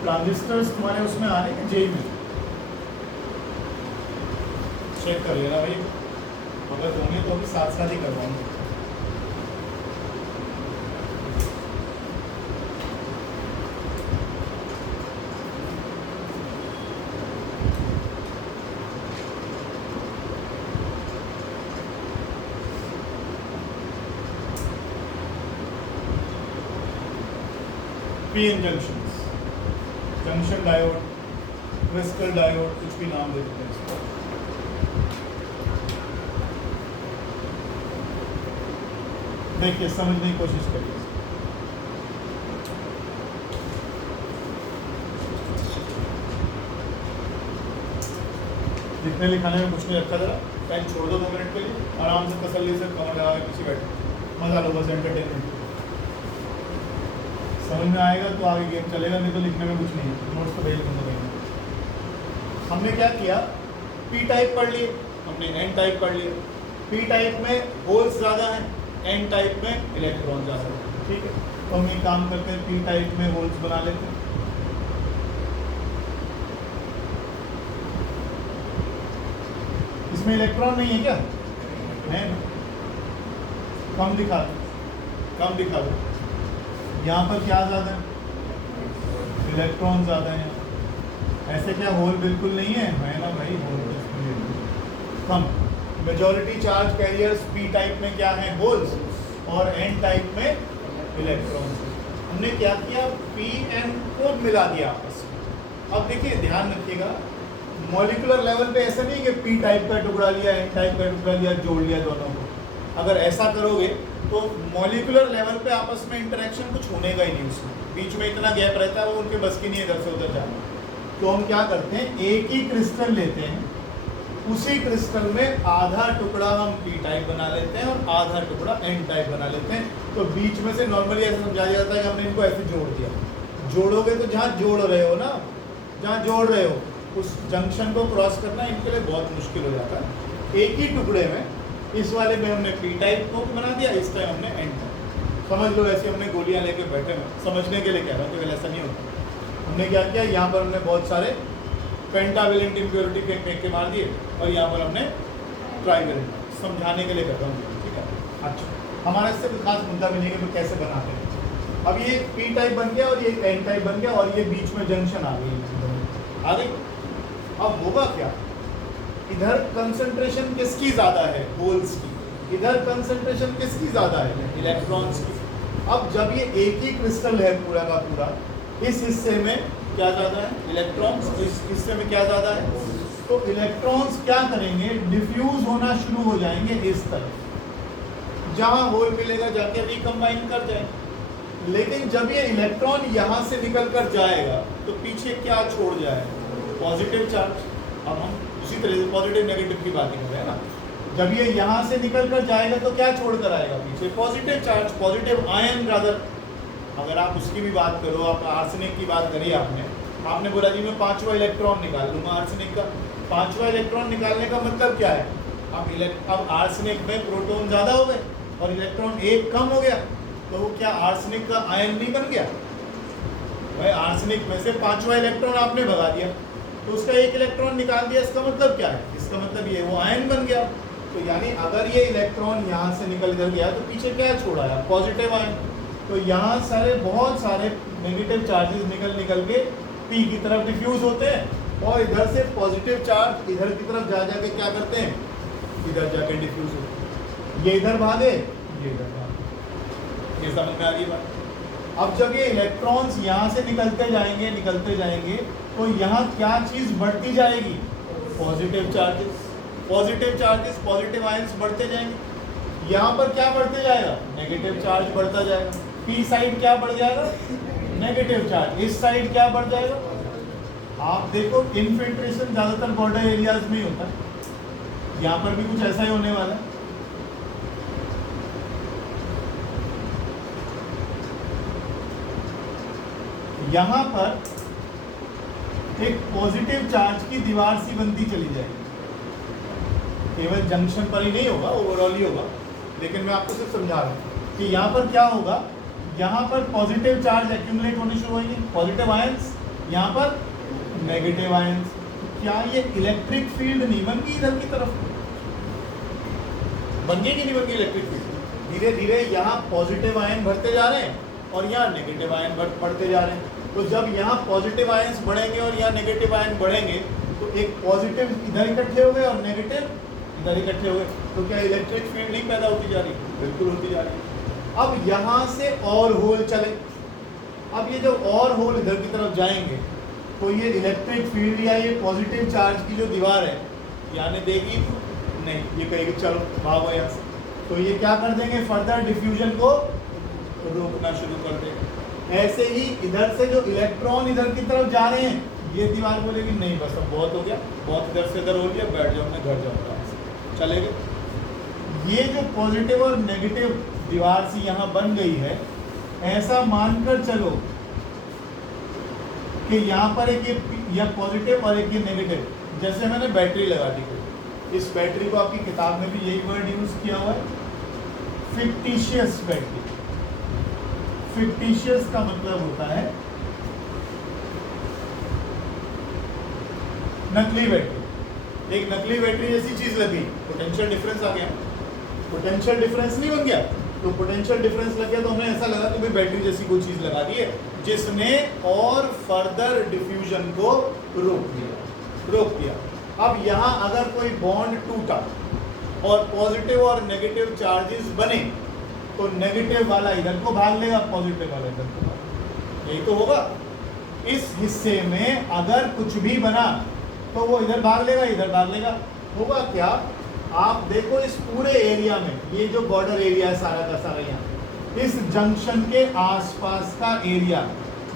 ट्रांजिस्टर्स तुम्हारे उसमें आ रहे हैं जेई में, चेक कर लेना भाई, अगर होंगे तो अभी साथ साथ ही करवाऊंगा। PN junctions, junction diode, crystal diode, कुछ भी नाम दे देते हैं इसको। देखिए, समझने की कोशिश करिए। जितने लिखाने में कुछ नहीं रखा, जरा पेन छोड़ दो 2 मिनट के लिए, आराम से तसल्ली से कमर लगा के पीछे बैठे, मजा लो, बस एंटरटेनमेंट। समझ में आएगा तो आगे गेम चलेगा, नहीं तो लिखने में कुछ नहीं है, नोट्स तो भेज दूंगा। हमने क्या किया, पी टाइप पढ़ लिए, हमने एन टाइप पढ़ लिया। पी टाइप में होल्स ज़्यादा हैं, एन टाइप में इलेक्ट्रॉन ज़्यादा है। ठीक है, तो हम ये काम करते हैं, पी टाइप में होल्स बना लेते हैं। इसमें इलेक्ट्रॉन नहीं है क्या? है ना, कम दिखा दो, कम दिखा दो। यहाँ पर क्या ज़्यादा है? इलेक्ट्रॉन ज़्यादा है। ऐसे क्या होल बिल्कुल नहीं है? है ना भाई, होल कम। Majority charge carriers P type में क्या है? होल्स, और एन टाइप में इलेक्ट्रॉन। हमने क्या किया, पी एन को मिला दिया आपस में। अब देखिए, ध्यान रखिएगा, मॉलिक्यूलर लेवल पे ऐसा नहीं कि पी टाइप का टुकड़ा लिया, एन टाइप का टुकड़ा लिया, जोड़ लिया दोनों को। अगर ऐसा करोगे तो मॉलिक्यूलर लेवल पे आपस में इंटरेक्शन कुछ होने का ही नहीं, उसमें बीच में इतना गैप रहता है, वो उनके बस की नहीं है इधर से उधर जाना। तो हम क्या करते हैं, एक ही क्रिस्टल लेते हैं, उसी क्रिस्टल में आधा टुकड़ा हम पी टाइप बना लेते हैं और आधा टुकड़ा एन टाइप बना लेते हैं। तो बीच में से नॉर्मली ऐसा समझाया जाता है कि हमने इनको ऐसे जोड़ दिया। जोड़ोगे तो जहाँ जोड़ रहे हो ना, जहाँ जोड़ रहे हो उस जंक्शन को क्रॉस करना इनके लिए बहुत मुश्किल हो जाता है। एक ही टुकड़े में, इस वाले में हमने पी टाइप को बना दिया, इस टाइम हमने एन टाइप। समझ लो ऐसे हमने गोलियां लेके बैठे हैं, समझने के लिए कह रहा हूँ, केवल ऐसा नहीं होता। हमने क्या किया, यहाँ पर हमने बहुत सारे पेंटावेलेंट इम्प्योरिटी फेंक के मार दिए, और यहाँ पर हमने ट्राइवेलेंट, समझाने के लिए कर रहा हूँ। ठीक है, अच्छा, हमारा इससे कोई खास मुद्दा भी नहीं है, तो कैसे बनाते हैं। अब ये पी टाइप बन गया और ये एन टाइप बन गया, और ये बीच में जंक्शन आ गई। अब होगा क्या, इधर कंसंट्रेशन किसकी ज़्यादा है? होल्स की। इधर कंसंट्रेशन किसकी ज़्यादा है? इलेक्ट्रॉन्स की। अब जब ये एक ही क्रिस्टल है पूरा का पूरा, इस हिस्से में क्या ज़्यादा है? इलेक्ट्रॉन्स। इस हिस्से में क्या ज़्यादा है? तो इलेक्ट्रॉन्स क्या करेंगे, डिफ्यूज होना शुरू हो जाएंगे इस तरफ, जहाँ होल मिलेगा जाके रिकम्बाइन कर जाएंगे। लेकिन जब ये इलेक्ट्रॉन यहाँ से निकल कर जाएगा तो पीछे क्या छोड़ जाएगा? Positive charge. अब हम उसी तरह से पॉजिटिव नेगेटिव की बात कर रहे हैं ना। जब ये यहाँ से निकल कर जाएगा तो क्या छोड़ कर आएगा पीछे? Positive charge, positive ion rather. अगर आप उसकी भी बात करो, आप आर्सेनिक की बात करिए, आपने बोला जी मैं 5वां इलेक्ट्रॉन निकाल लूँगा आर्सेनिक का। 5वां इलेक्ट्रॉन निकालने का मतलब क्या है? अब आर्सेनिक में प्रोटॉन ज़्यादा हो गए और इलेक्ट्रॉन एक कम हो गया, तो वो क्या आर्सेनिक का आयन नहीं बन गया? भाई आर्सेनिक में से 5वां इलेक्ट्रॉन आपने भगा दिया, तो उसका एक इलेक्ट्रॉन निकाल दिया, इसका मतलब क्या है? इसका मतलब ये वो आयन बन गया। तो यानी अगर ये इलेक्ट्रॉन यहाँ से निकल कर गया तो पीछे क्या छोड़ा है? Positive ion. तो यहाँ सारे बहुत सारे नेगेटिव चार्जेस निकल के पी की तरफ डिफ्यूज होते हैं, और इधर से पॉजिटिव चार्ज इधर की तरफ जा के क्या करते हैं? इधर जाके डिफ्यूज होते हैं। ये इधर भागे, ये इधर भागे। ये समझ में आ गई बात? अब जब ये इलेक्ट्रॉन्स यहाँ से निकलते जाएंगे तो यहाँ क्या चीज़ बढ़ती जाएगी? Positive charges. पॉजिटिव आयंस बढ़ते जाएंगे। यहाँ पर क्या बढ़ते जाएगा? नेगेटिव चार्ज बढ़ता जाएगा। पी साइड क्या बढ़ जाएगा? Negative charge. इस साइड क्या बढ़ जाएगा? आप देखो, इनफिल्ट्रेशन ज़्यादातर बॉर्डर एरियाज में ही होता है, यहाँ पर भी कुछ ऐसा ही होने वाला है। यहाँ पर एक पॉजिटिव चार्ज की दीवार सी बनती चली जाएगी। केवल जंक्शन पर ही नहीं होगा, ओवरऑल ही होगा, लेकिन मैं आपको सिर्फ समझा रहा हूँ कि यहाँ पर क्या होगा। यहाँ पर पॉजिटिव चार्ज एक्यूमुलेट होने शुरू होंगे, पॉजिटिव आयंस, यहाँ पर नेगेटिव आयंस। क्या ये इलेक्ट्रिक फील्ड नहीं बन गई इधर की तरफ? बन गई कि नहीं बन गई इलेक्ट्रिक फील्ड? धीरे धीरे यहाँ पॉजिटिव आयन बढ़ते जा रहे हैं और यहाँ नेगेटिव आयन बढ़ते जा रहे हैं। तो जब यहाँ पॉजिटिव आयंस बढ़ेंगे और यहाँ नेगेटिव आयन बढ़ेंगे, तो एक पॉजिटिव इधर इकट्ठे हो गए और नेगेटिव इधर इकट्ठे हो गए, तो क्या इलेक्ट्रिक फील्ड ही पैदा होती जा रही है? बिल्कुल होती जा रही है। अब यहाँ से और होल चले, अब ये जब और होल इधर की तरफ जाएंगे तो ये इलेक्ट्रिक फील्ड या ये पॉजिटिव चार्ज की जो दीवार है यानी देगी नहीं, ये कहेगी चलो भागो यहाँ से, तो ये क्या कर देंगे? फर्दर डिफ्यूजन को रोकना शुरू कर देंगे। ऐसे ही इधर से जो इलेक्ट्रॉन इधर की तरफ जा रहे हैं, ये दीवार बोलेगी नहीं बस अब बहुत हो गया, बहुत इधर से इधर हो गया, बैठ जाओ, मैं घर जाऊँगा, चलेगा। ये जो पॉजिटिव और नेगेटिव दीवार सी यहाँ बन गई है, ऐसा मानकर चलो कि यहाँ पर एक ये पॉजिटिव और एक ये नेगेटिव, जैसे मैंने बैटरी लगा दी, इस बैटरी को आपकी किताब में भी यही वर्ड यूज किया हुआ है, फिक्टिशियस बैटरी। फिक्टिशियस का मतलब होता है नकली बैटरी। एक नकली बैटरी जैसी चीज लगी, पोटेंशियल डिफरेंस आ गया, पोटेंशियल डिफरेंस नहीं बन गया, तो पोटेंशियल डिफरेंस लग गया तो हमें ऐसा लगा कि भाई बैटरी जैसी कोई चीज लगा दी है जिसने और फर्दर डिफ्यूजन को रोक दिया। अब यहाँ अगर कोई बॉन्ड टूटा और पॉजिटिव और नेगेटिव चार्जेस बने तो नेगेटिव वाला इधर को भाग लेगा, पॉजिटिव वाला इधर को भाग लेगा, यही तो होगा। इस हिस्से में अगर कुछ भी बना तो वो इधर भाग लेगा, इधर भाग लेगा। होगा क्या, आप देखो इस पूरे एरिया में, ये जो बॉर्डर एरिया है सारा का सारा, यहाँ इस जंक्शन के आसपास का एरिया,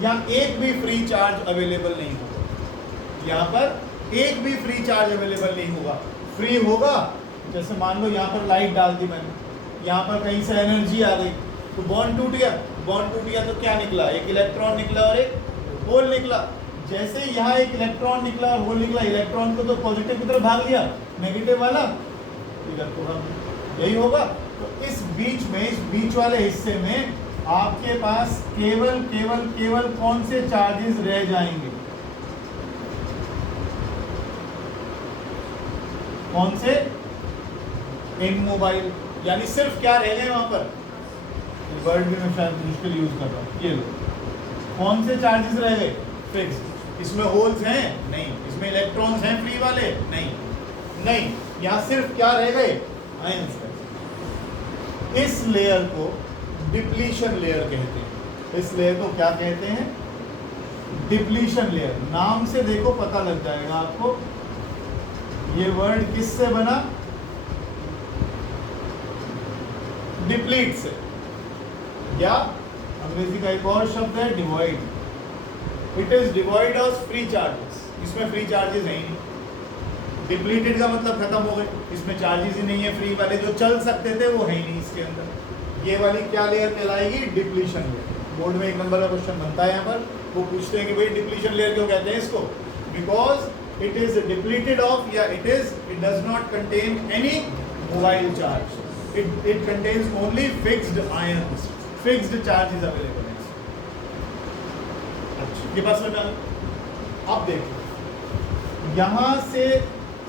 यहाँ एक भी फ्री चार्ज अवेलेबल नहीं होगा। यहाँ पर एक भी फ्री चार्ज अवेलेबल नहीं होगा। फ्री होगा, जैसे मान लो यहाँ पर लाइट डाल दी मैंने, यहाँ पर कहीं से एनर्जी आ गई तो बॉन्ड टूट गया। बॉन्ड टूट गया तो क्या निकला, एक इलेक्ट्रॉन निकला और एक होल निकला। जैसे यहाँ एक इलेक्ट्रॉन निकला और होल निकला, इलेक्ट्रॉन को तो पॉजिटिव की तरफ भाग लिया, नेगेटिव वाला इधर को भाग, यही होगा। तो इस बीच में, इस बीच वाले हिस्से में आपके पास केवल केवल केवल कौन से चार्जेस रह जाएंगे, कौन से, इमोबाइल, यानी सिर्फ क्या रह गए वहां पर, वर्ड भी मैं शायद मुश्किल यूज कर रहा हूं, ये लो, कौन से चार्जेस रह गए, फिक्स। इसमें होल्स हैं नहीं, इसमें इलेक्ट्रॉन्स हैं फ्री वाले नहीं, यहाँ सिर्फ क्या रह गए, आयंस। इस लेयर को डिप्लीशन लेयर कहते हैं। इस लेयर को क्या कहते हैं, डिप्लीशन लेयर। नाम से देखो पता लग जाएगा आपको ये वर्ड किससे बना, डिप्लीट से, या अंग्रेजी का एक और शब्द है devoid. It is devoid of free charges, इसमें फ्री चार्जेस है ही नहीं। डिप्लीटेड का मतलब खत्म हो गए, इसमें चार्जेस ही नहीं है, फ्री वाले जो चल सकते थे वो है ही नहीं इसके अंदर। ये वाली क्या लेयर कहलाएगी, डिप्लीशन लेयर। बोर्ड में 1 नंबर का क्वेश्चन बनता है यहाँ पर, वो पूछते हैं कि भाई डिप्लीशन लेयर क्यों कहते हैं इसको, because it is depleted of, या it does not contain any mobile charge, it contains only fixed ions, fixed charge is available है। अच्छा, ये बात समझ में आ गई। अब देखो यहाँ से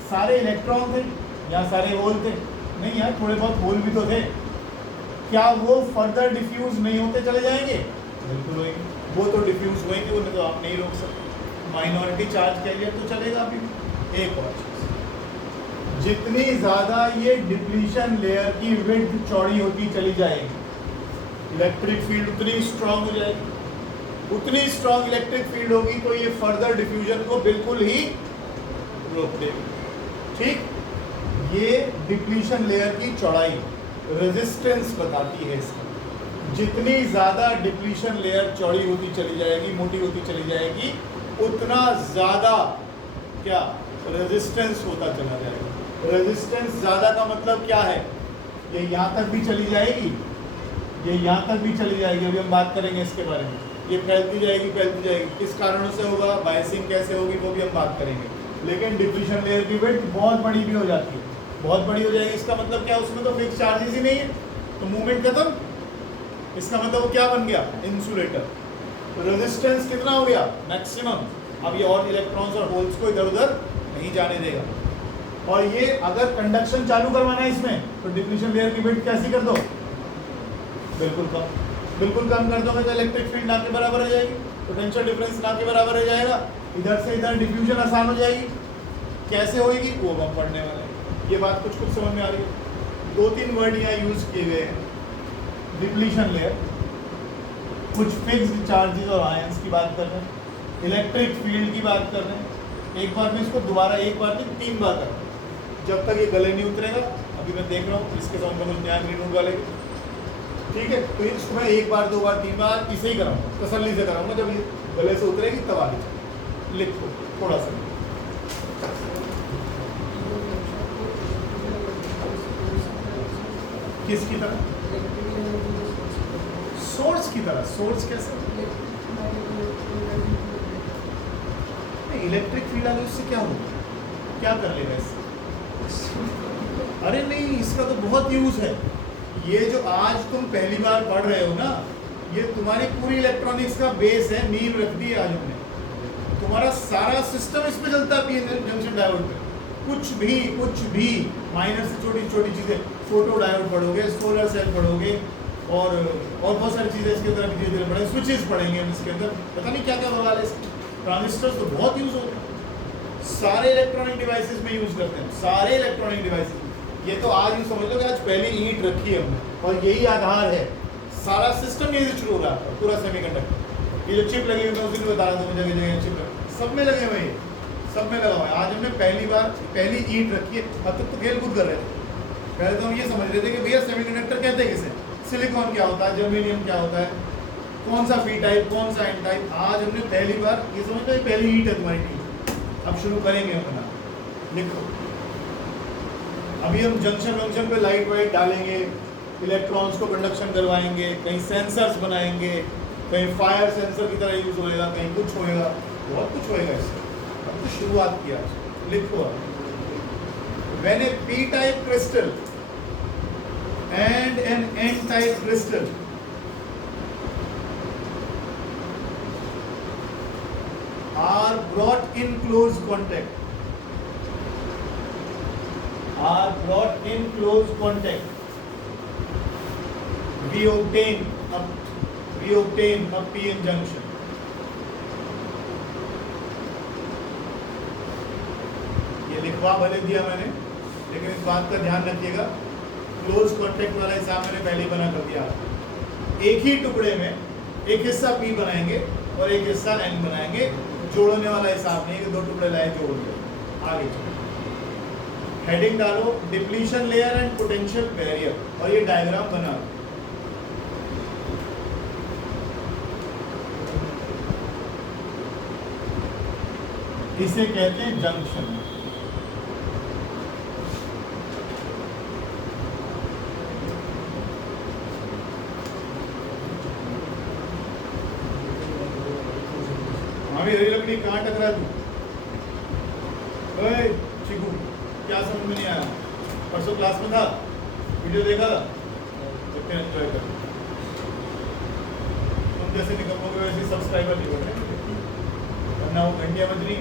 सारे इलेक्ट्रॉन थे, यहाँ सारे होल थे, नहीं यार थोड़े बहुत होल भी तो थे, क्या वो फर्दर डिफ्यूज नहीं होते चले जाएंगे, बिल्कुल होंगे, वो तो डिफ्यूज होंगे, उन्हें तो आप नहीं रोक सकते। माइनॉरिटी चार्ज कैरियर तो चलेगा अभी। एक और चीज, जितनी ज्यादा ये डिप्लीशन लेयर की विड्थ चौड़ी होती चली जाएगी, इलेक्ट्रिक फील्ड उतनी स्ट्रांग हो जाएगी, उतनी स्ट्रांग इलेक्ट्रिक फील्ड होगी तो ये फर्दर डिफ्यूजन को बिल्कुल ही रोक देगी। ठीक, ये डिप्लीशन लेयर की चौड़ाई रेजिस्टेंस बताती है इसका। जितनी ज्यादा डिप्लीशन लेयर चौड़ी होती चली जाएगी, मोटी होती चली जाएगी, उतना ज्यादा क्या रेजिस्टेंस होता चला जाएगा। रेजिस्टेंस ज्यादा का मतलब क्या है, ये यहाँ तक भी चली जाएगी, ये यहाँ तक भी चली जाएगी, अभी हम बात करेंगे इसके बारे में। ये फैलती जाएगी, किस कारणों से होगा, बायसिंग कैसे होगी वो भी हम बात करेंगे। लेकिन डिप्लीशन लेयर की विड्थ बहुत बड़ी भी हो जाती है, बहुत बड़ी हो जाएगी, इसका मतलब क्या, उसमें तो फिक्स चार्जेस ही नहीं है, तो मूवमेंट खत्म। इसका मतलब वो क्या बन गया, इंसुलेटर। तो रेजिस्टेंस कितना हो गया, मैक्सिमम। अब ये और इलेक्ट्रॉन्स और होल्स को इधर उधर नहीं जाने देगा। और ये अगर कंडक्शन चालू करवाना है इसमें, तो डिप्लीशन लेयर की विड्थ कैसी कर दो, बिल्कुल कम कर दोगे तो इलेक्ट्रिक फील्ड ना के बराबर हो जाएगी, पोटेंशियल डिफरेंस ना के बराबर हो जाएगा, इधर से इधर डिफ्यूजन आसान हो जाएगी। कैसे होएगी वो हम पढ़ने वाले हैं। ये बात कुछ समझ में आ रही है। 2-3 वर्ड यहाँ यूज किए गए हैं, डिप्लीशन लेयर, कुछ फिक्स्ड चार्जेस और आयंस की बात कर रहे हैं, इलेक्ट्रिक फील्ड की बात कर रहे हैं। एक बार में इसको दोबारा, एक बार नहीं 3 बार कर, जब तक ये गले नहीं उतरेगा। अभी मैं देख रहा हूँ इसके समझ में कुछ नया ग्रीन वुड वाले, ठीक है, तो इसको मैं 1 बार 2 बार 3 बार इसे ही कराऊंगा, तसल्ली से कराऊंगा। जब ये गले से उतरेगी तब आगे लिखो थोड़ा सा। किसकी तरह, सोर्स की तरह। सोर्स कैसे? इलेक्ट्रिक फील्ड आ गई, उससे क्या होगा, क्या कर लेगा इससे? अरे नहीं, इसका तो बहुत यूज है। ये जो आज तुम पहली बार पढ़ रहे हो ना, ये तुम्हारी पूरी इलेक्ट्रॉनिक्स का बेस है, नींव रख दी है आज हमने। तुम्हारा सारा सिस्टम इस पे चलता है, पीएन जंक्शन डायोड पे। कुछ भी माइनर से छोटी छोटी चीजें, फोटो डायोड पढ़ोगे, सोलर सेल पढ़ोगे, और बहुत सारी चीजें इसके अंदर धीरे धीरे पढ़ेंगे, स्विचेस पढ़ेंगे हम इसके अंदर, पता नहीं क्या क्या बवाल है इसके। ट्रांजिस्टर्स तो बहुत यूज होते हैं, सारे इलेक्ट्रॉनिक डिवाइसेस में यूज करते हैं, सारे इलेक्ट्रॉनिक डिवाइसेस। ये तो आज ही समझ लो कि आज पहली ईंट रखी है हमने, और यही आधार है, सारा सिस्टम यही से शुरू हो रहा है, पूरा सेमीकंडक्टर। ये जो चिप लगी हुई, मैं उस दिन बता रहा था, जगह जगह चिप सब में लगे हुए, सब में लगा हुआ है। आज हमने पहली ईंट रखी है। अब तक तो खेल कूद कर रहे थे, पहले तो हम ये समझ रहे थे कि भैया सेमीकंडक्टर कहते हैं किसे, सिलिकॉन क्या होता है, जर्मेनियम क्या होता है, कौन सा पी टाइप, कौन सा एन टाइप। आज हमने पहली बार ये समझा, पहली ईंट है तुम्हारी टीम। अब शुरू करेंगे अपना, लिखो। अभी हम जंक्शन पे लाइट वाइट डालेंगे, इलेक्ट्रॉन्स को कंडक्शन करवाएंगे, कहीं सेंसर्स बनाएंगे, कहीं फायर सेंसर की तरह यूज होएगा, कहीं कुछ होएगा, बहुत कुछ होएगा इससे। अब तो शुरुआत किया, लिखो। When A P type crystal and an n-type crystal are brought in close contact, we obtain a p-n junction. ये लिखवा भले दिया मैंने, लेकिन इस बात का ध्यान रखिएगा, क्लोज कॉन्टेक्ट वाला हिसाब मैंने पहले ही बना कर दिया। एक ही टुकड़े में एक हिस्सा P बनाएंगे और एक हिस्सा N बनाएंगे, जोड़ने वाला हिसाब नहीं है कि दो टुकड़े लाए जोड़ दिए। आगे चलो, हेडिंग डालो, depletion layer and potential barrier, और ये डायग्राम बना। इसे कहते हैं जंक्शन। हरी लकड़ी कहाँ टकरा तू? ओए चिकू, क्या समझ में नहीं आया? परसों क्लास में था, वीडियो देखा था, तो फिर एंजॉय कर। तुम जैसे निकलोगे वैसे सब्सक्राइबर नहीं बढ़ रहे, वरना वो घंटियाँ बज रही।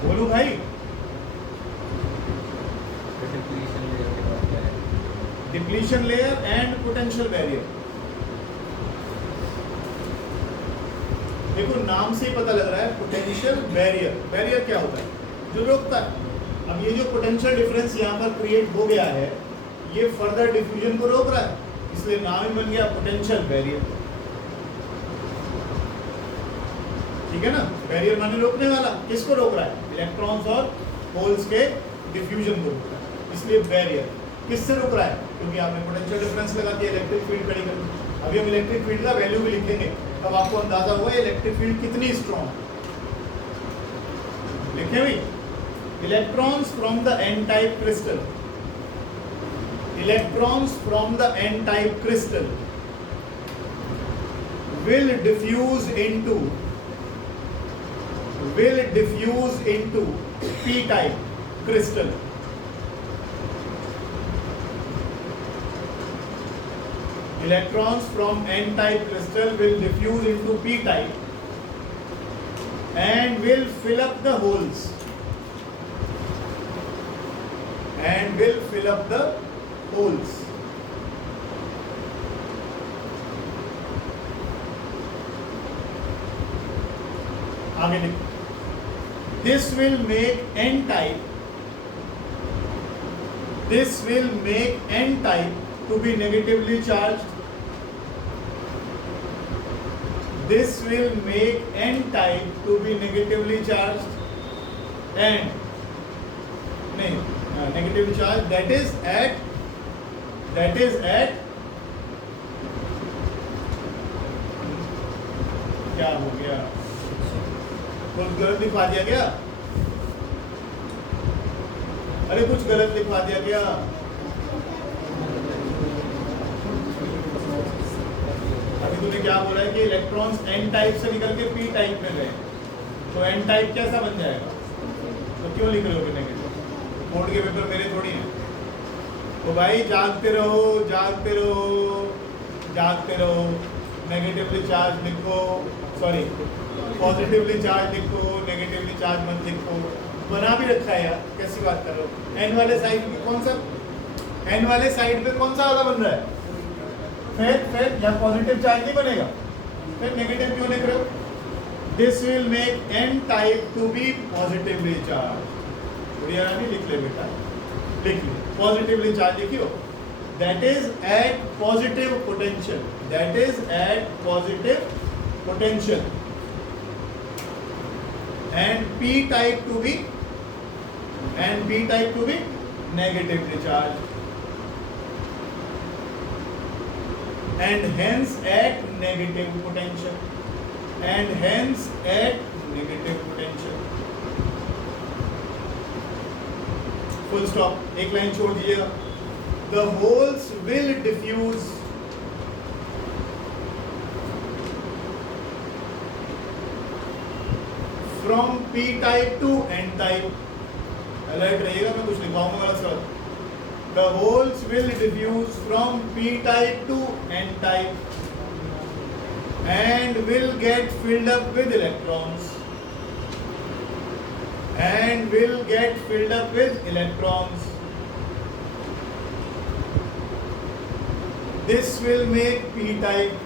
बोलू भाई, depletion layer and potential barrier. देखो नाम से ही पता लग रहा है, पोटेंशियल बैरियर। बैरियर क्या होता है? जो रोकता है। अब ये जो पोटेंशियल डिफरेंस यहाँ पर क्रिएट हो गया है, ये फर्दर डिफ्यूजन को रोक रहा है, इसलिए नाम ही बन गया पोटेंशियल बैरियर। ठीक है ना? बैरियर माने रोकने वाला। किसको रोक रहा है? इलेक्ट्रॉन्स और होल्स के डिफ्यूजन को रोक रहा है, इसलिए बैरियर। किससे रोक रहा है? क्योंकि आपने पोटेंशियल डिफरेंस लगा दिया, इलेक्ट्रिक फील्ड खड़ी कर दी। अभी हम इलेक्ट्रिक फील्ड का वैल्यू भी लिखेंगे, तब आपको अंदाजा हुआ इलेक्ट्रिक फील्ड कितनी स्ट्रॉन्ग। लिखे भी, electrons from the N type crystal, electrons from the N type crystal will diffuse into p-type crystal. Electrons from n-type crystal will diffuse into p-type and will fill up the holes. आगे लिखो, this will make n-type to be negatively charged. This will make n-type to be negatively charged and negatively charged, that is at क्या हो गया? कुछ गलत लिखवा दिया क्या? अरे कुछ गलत लिखवा दिया क्या? अभी तूने क्या बोला है कि इलेक्ट्रॉन्स एन टाइप से निकल के पी टाइप में गए, तो एन टाइप कैसा बन जाएगा? तो क्यों लिख रहे हो नेगेटिव? बोर्ड के पेपर मेरे थोड़ी हैं। तो भाई जागते रहो, जागते रहो, जागते रहो। नेगेटिवली चार्ज लिखो, सॉरी पॉजिटिवली चार्ज लिखो, नेगेटिवली चार्ज मत लिखो। बना भी रखा है यार, कैसी बात कर रहे हो? एन वाले साइड पे कौन सा, एन वाले साइड पे कौन सा वाला बन रहा है? फिर या पॉजिटिव चार्ज नहीं बनेगा, फिर नेगेटिव क्यों लिख रहे हो? This will make N type to be positively charge. बढ़िया नहीं? लिख ले बेटा, लिख ले। पॉजिटिवली चार्ज लिखियो, that is at positive potential, that is at positive potential, and p type to be negatively charged, and hence at negative potential, and hence at negative potential. Full stop. एक line छोड़ दीजिएगा. The holes will diffuse from p type to n type. Alert रहिएगा, मैं कुछ लिखवाऊंगा गलत सवाल. The holes will diffuse from p type to n type and will get filled up with electrons, and will get filled up with electrons. This will make p type,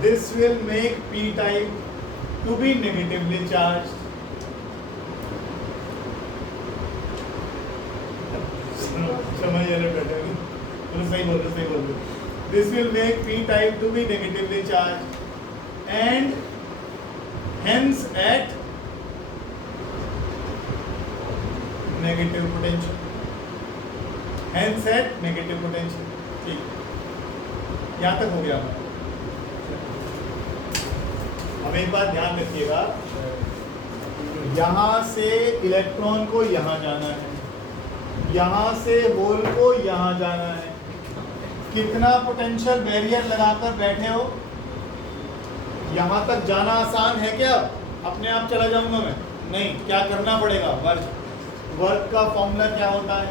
this will make p type to be negatively charged. समझ आया बेटा? तो सही बोल रहे, सही बोल रहे. This will make p type to be negatively charged and hence at negative potential, hence at negative potential. ठीक, यहाँ तक हो गया. अब एक बात ध्यान रखिएगा, यहाँ से इलेक्ट्रॉन को यहाँ जाना है, यहाँ से होल को यहाँ जाना है. कितना पोटेंशियल बैरियर लगाकर बैठे हो? यहाँ तक जाना आसान है क्या? अपने आप चला जाऊंगा मैं? नहीं, क्या करना पड़ेगा? वर्क. वर्क का फॉर्मूला क्या होता है?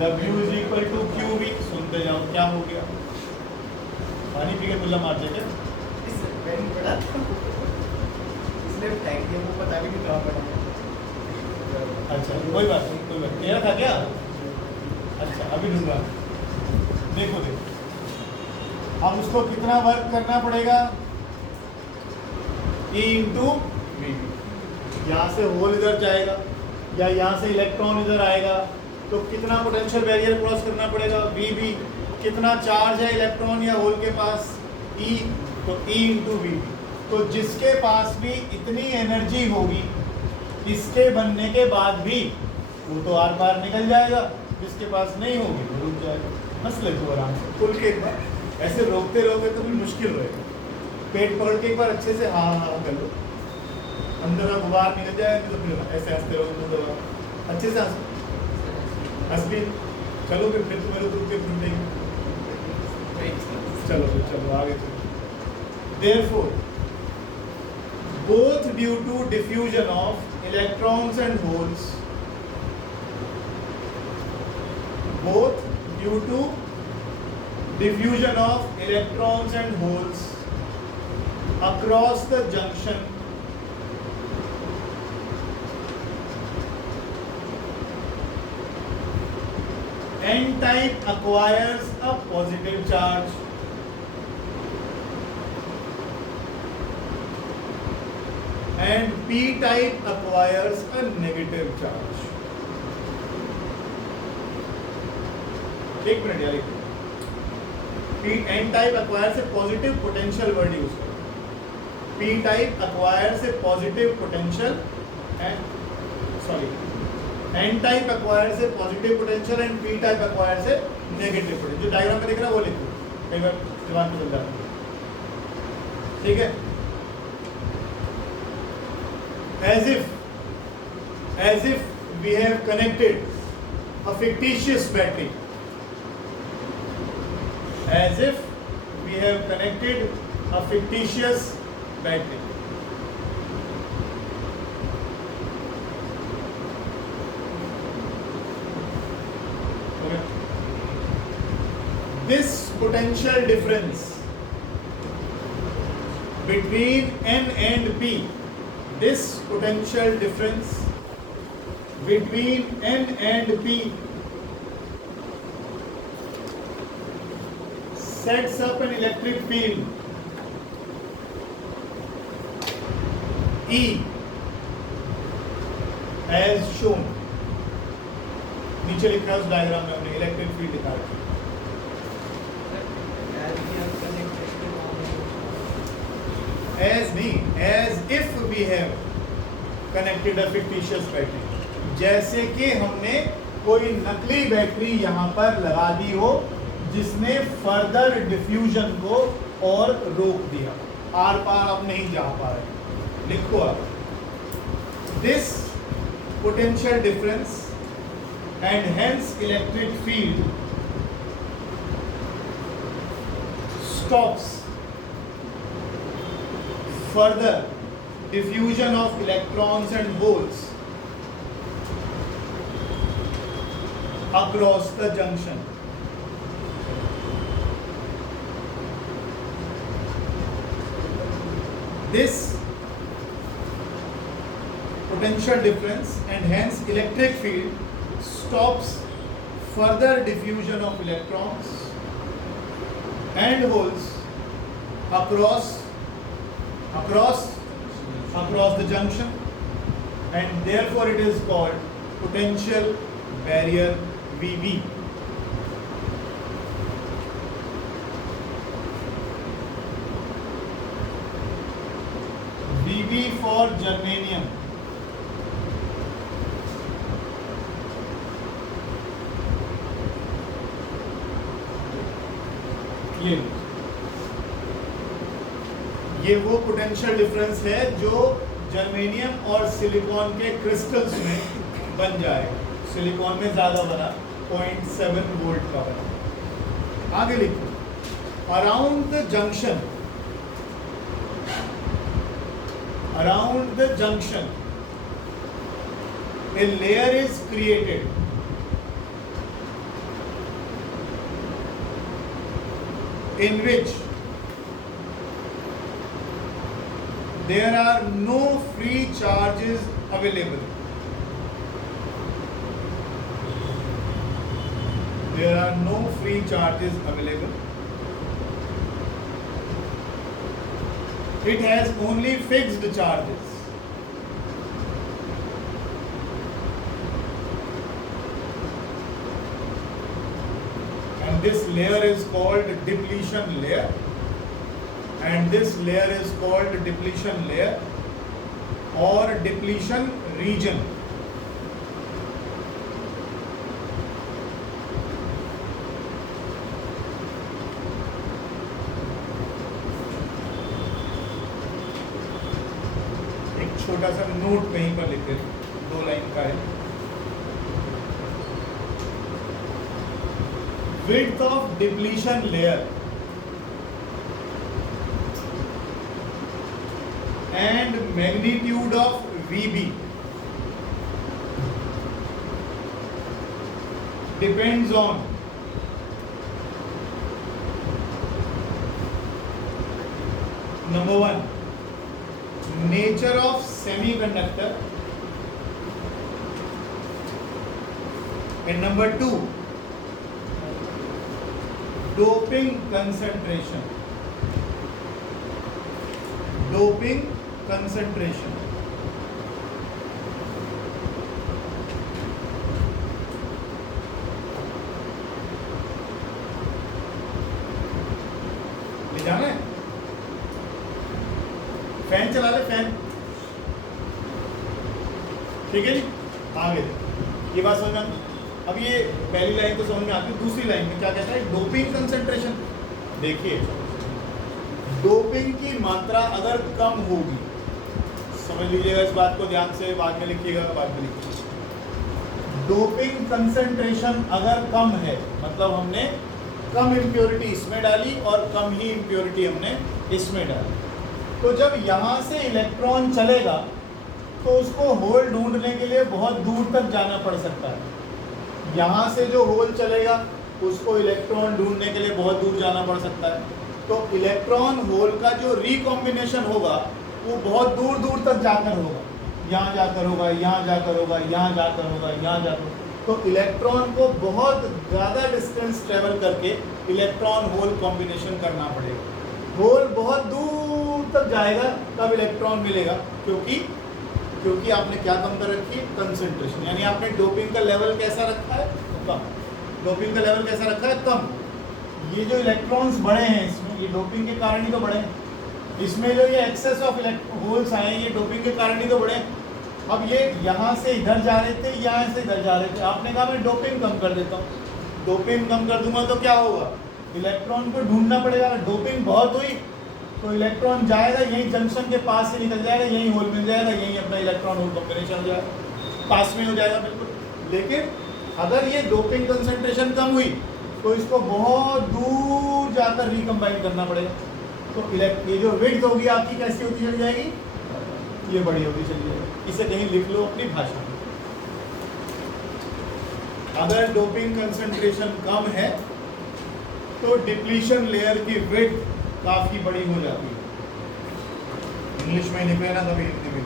W is equal to Q V. सुनते जाओ, क्या हो गया? पानी पी के तुल्ला मारते क्या? इसलिए फेंक दिया, वो पता भी नहीं कहाँ पड़ा. अच्छा, कोई बात नहीं, कोई बात. तेरा था क्या? अच्छा, अभी ढूंढा. देखो देखो, अब उसको कितना वर्क करना पड़ेगा? E into V. यहाँ से होल इधर जाएगा या यहाँ से इलेक्ट्रॉन इधर आएगा, तो कितना पोटेंशियल बैरियर क्रॉस करना पड़ेगा? V B. कितना चार्ज है इलेक्ट्रॉन या होल के पास? E. तो E इंटू वी. तो जिसके पास भी इतनी एनर्जी होगी इसके बनने के बाद भी, वो तो आर पार निकल जाएगा. जिसके पास नहीं होगी वो रुक जाएगा. हंस ले तू आराम से, खुल के. एक बार ऐसे रोकते रहोगे तो भी मुश्किल रहेगा. पेट पकड़ के एक बार अच्छे से हाँ हाँ कर लो, अंदर का गुबार निकल जाए. तो फिर ऐसे हंसते रहोगे तो अच्छे से हंस भी. चलो फिर तो मेरे ग्रुप के ढूंढेंगे. चलो फिर चलो आगे चलो. Therefore, both due to diffusion of electrons and holes, both due to diffusion of electrons and holes across the junction, N type acquires a positive charge and p type acquires a negative charge. एक minute यार, n type acquires a positive potential word use करो. p type acquires a positive potential and n type acquires a positive potential and p type acquires a negative potential. जो diagram में दिख रहा है वो लिखो, कई बार दिमाग में चल जाता है. ठीक है, as if we have connected a fictitious battery, as if we have connected a fictitious battery. Okay. This potential difference between N and P, this potential difference between N and P sets up an electric field E as shown. नीचे लिखा है उस diagram में हमने electric field लिखा है. as if we have connected a fictitious battery, जैसे कि हमने कोई नकली बैटरी यहाँ पर लगा दी हो जिसने फर्दर डिफ्यूजन को और रोक दिया, आर पार अब नहीं जा पा रहे. लिखो आप, this potential difference and hence electric field stops further diffusion of electrons and holes across the junction. This potential difference and hence electric field stops further diffusion of electrons and holes across the junction, and therefore it is called potential barrier VB. VB for germanium. ये वो potential difference है जो germanium और silicon के crystals में बन जाएगा. Silicon में ज़्यादा बना, 0.7 वोल्ट का बना. आगे लिखो, around the junction a layer is created in which there are no free charges available. There are no free charges available. It has only fixed charges. And this layer is called depletion layer. And this layer is called depletion layer or depletion region. एक छोटा सा note कहीं पर लिख दें, 2 line का है. Width of depletion layer and magnitude of VB depends on number 1, nature of semiconductor, and number 2, doping concentration. Doping concentration. ले जाना है, फैन चला ले, फैन. ठीक है जी, आगे ये बात समझ में. अब ये पहली लाइन तो समझ में आती है, दूसरी लाइन में क्या कहता है, डोपिंग कंसंट्रेशन. देखिए डोपिंग की मात्रा अगर कम होगी, समझ लीजिएगा इस बात को ध्यान से, बाद में लिखिएगा, बाद में लिखिएगा। डोपिंग कंसंट्रेशन अगर कम है, मतलब हमने कम इम्प्योरिटी इसमें डाली और कम ही इम्प्योरिटी हमने इसमें डाली, तो जब यहाँ से इलेक्ट्रॉन चलेगा तो उसको होल ढूंढने के लिए बहुत दूर तक जाना पड़ सकता है। यहाँ से जो होल चलेगा उसको इलेक्ट्रॉन ढूंढने के लिए बहुत दूर जाना पड़ सकता है। तो इलेक्ट्रॉन होल का जो रिकॉम्बिनेशन होगा वो बहुत दूर दूर तक जाकर होगा, यहाँ जाकर होगा, यहाँ जाकर होगा, यहाँ जाकर होगा, यहाँ जाकर। तो इलेक्ट्रॉन को बहुत ज़्यादा डिस्टेंस ट्रेवल करके इलेक्ट्रॉन होल कॉम्बिनेशन करना पड़ेगा। होल बहुत दूर तक जाएगा तब इलेक्ट्रॉन मिलेगा, क्योंकि आपने क्या कम कर रखी है, कंसंट्रेशन, यानी आपने डोपिंग का लेवल कैसा रखा है, कम। डोपिंग का लेवल कैसा रखा है, कम। ये जो इलेक्ट्रॉन्स बढ़े हैं इसमें, ये डोपिंग के कारण ही तो बढ़े हैं। इसमें जो ये एक्सेस ऑफ होल्स आए ये डोपिंग के कारण ही तो बढ़े हैं। अब ये यहाँ से इधर जा रहे थे, यहाँ से इधर जा रहे थे, आपने कहा मैं डोपिंग कम कर देता हूँ। डोपिंग कम कर दूंगा तो क्या होगा, इलेक्ट्रॉन को ढूंढना पड़ेगा। डोपिंग बहुत हुई तो इलेक्ट्रॉन जाएगा यहीं जंक्शन के पास से निकल जाएगा, यहीं होल मिल जाएगा, यहीं अपना इलेक्ट्रॉन होल कॉम्बिनेशन हो जाएगा, पास में हो जाएगा बिल्कुल। लेकिन अगर ये डोपिंग कंसंट्रेशन कम हुई तो इसको बहुत दूर जाकर रिकम्बाइन करना पड़ेगा। तो ये जो विड्थ होगी आपकी कैसी होती चली जाएगी, ये बड़ी होती चली जाएगी। इसे कहीं लिख लो अपनी भाषा में। अगर डोपिंग कंसंट्रेशन कम है तो डिप्लीशन लेयर की विड्थ काफी बड़ी हो जाती है। इंग्लिश में लिख लेना कभी हिंदी में,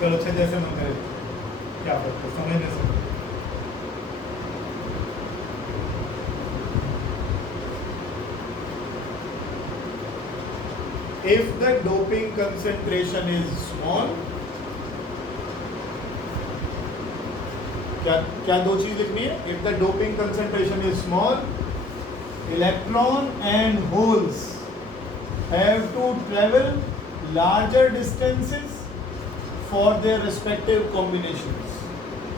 चलो अच्छे जैसे मन करे, क्या फर्क है समझने से। If the doping concentration is small, क्या दो चीज लिखनी है, if the doping concentration is small, electron and holes have to travel larger distances for their respective combinations,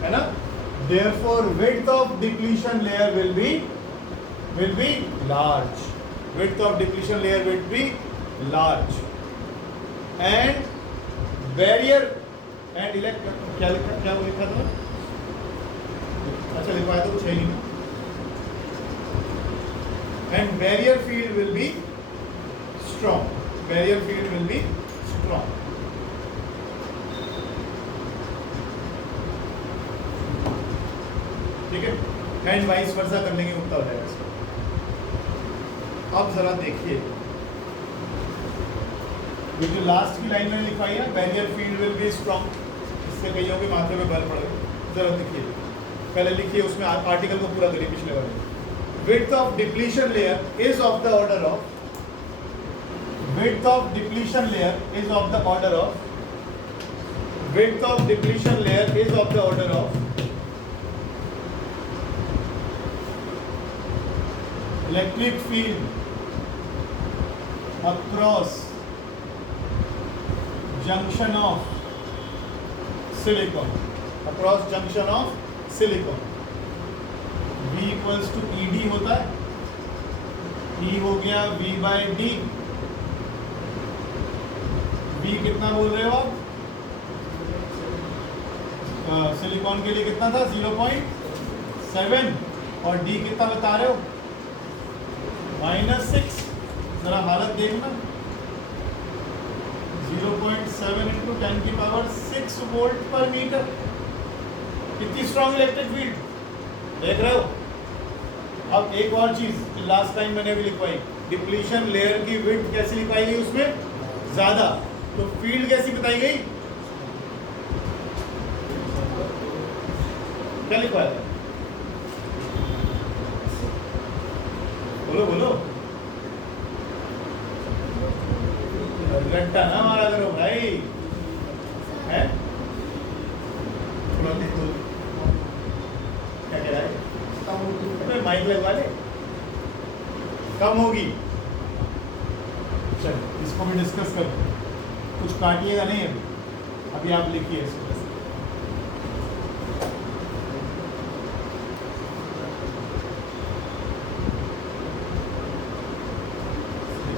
है ना। Therefore width of depletion layer will be large. Width of depletion layer will be large and barrier and क्या लिखा था, अच्छा लिखवाया तो कुछ है नहीं। And barrier field will be strong. Barrier field will be strong. ठीक है, एंड वाइस वर्सा कर लेंगे, उतना हो जाएगा इसका। अब जरा देखिए ये जो लास्ट की लाइन मैंने लिखवाई है, barrier field will be strong, इससे कईयों के माथे में बल पड़ेगा। जरा देखिए, पहले लिखिए, उसमें आर्टिकल को पूरा करिए पिछले वाले। Width of depletion layer is of the order of, width of depletion layer is of the order of, width of depletion layer is of the order of electric field across junction of silicon, across junction of silicon। V equals to ED होता है, E हो गया V by D. V कितना बोल रहे हो आप, silicon के लिए कितना था 0.7 और D कितना बता रहे हो -6। जरा हालत देखना, 0.7 इंटू 10 की पावर 6 वोल्ट पर मीटर। कितनी स्ट्रॉन्ग इलेक्ट्रिक फील्ड देख रहे हो। अब एक और चीज लास्ट टाइम मैंने भी लिखवाई, डिप्लीशन लेयर की विड्थ कैसी लिखवाई गई, उसमें ज्यादा, तो फील्ड कैसी बताई गई, क्या लिखवाया था, बोलो बोलो, घंटा ना मारा करो भाई, है क्या कह रहा है, माइक लगवा ले, कम होगी। चल इसको भी डिस्कस कर, कुछ काटिएगा नहीं अभी आप लिखिए इसको।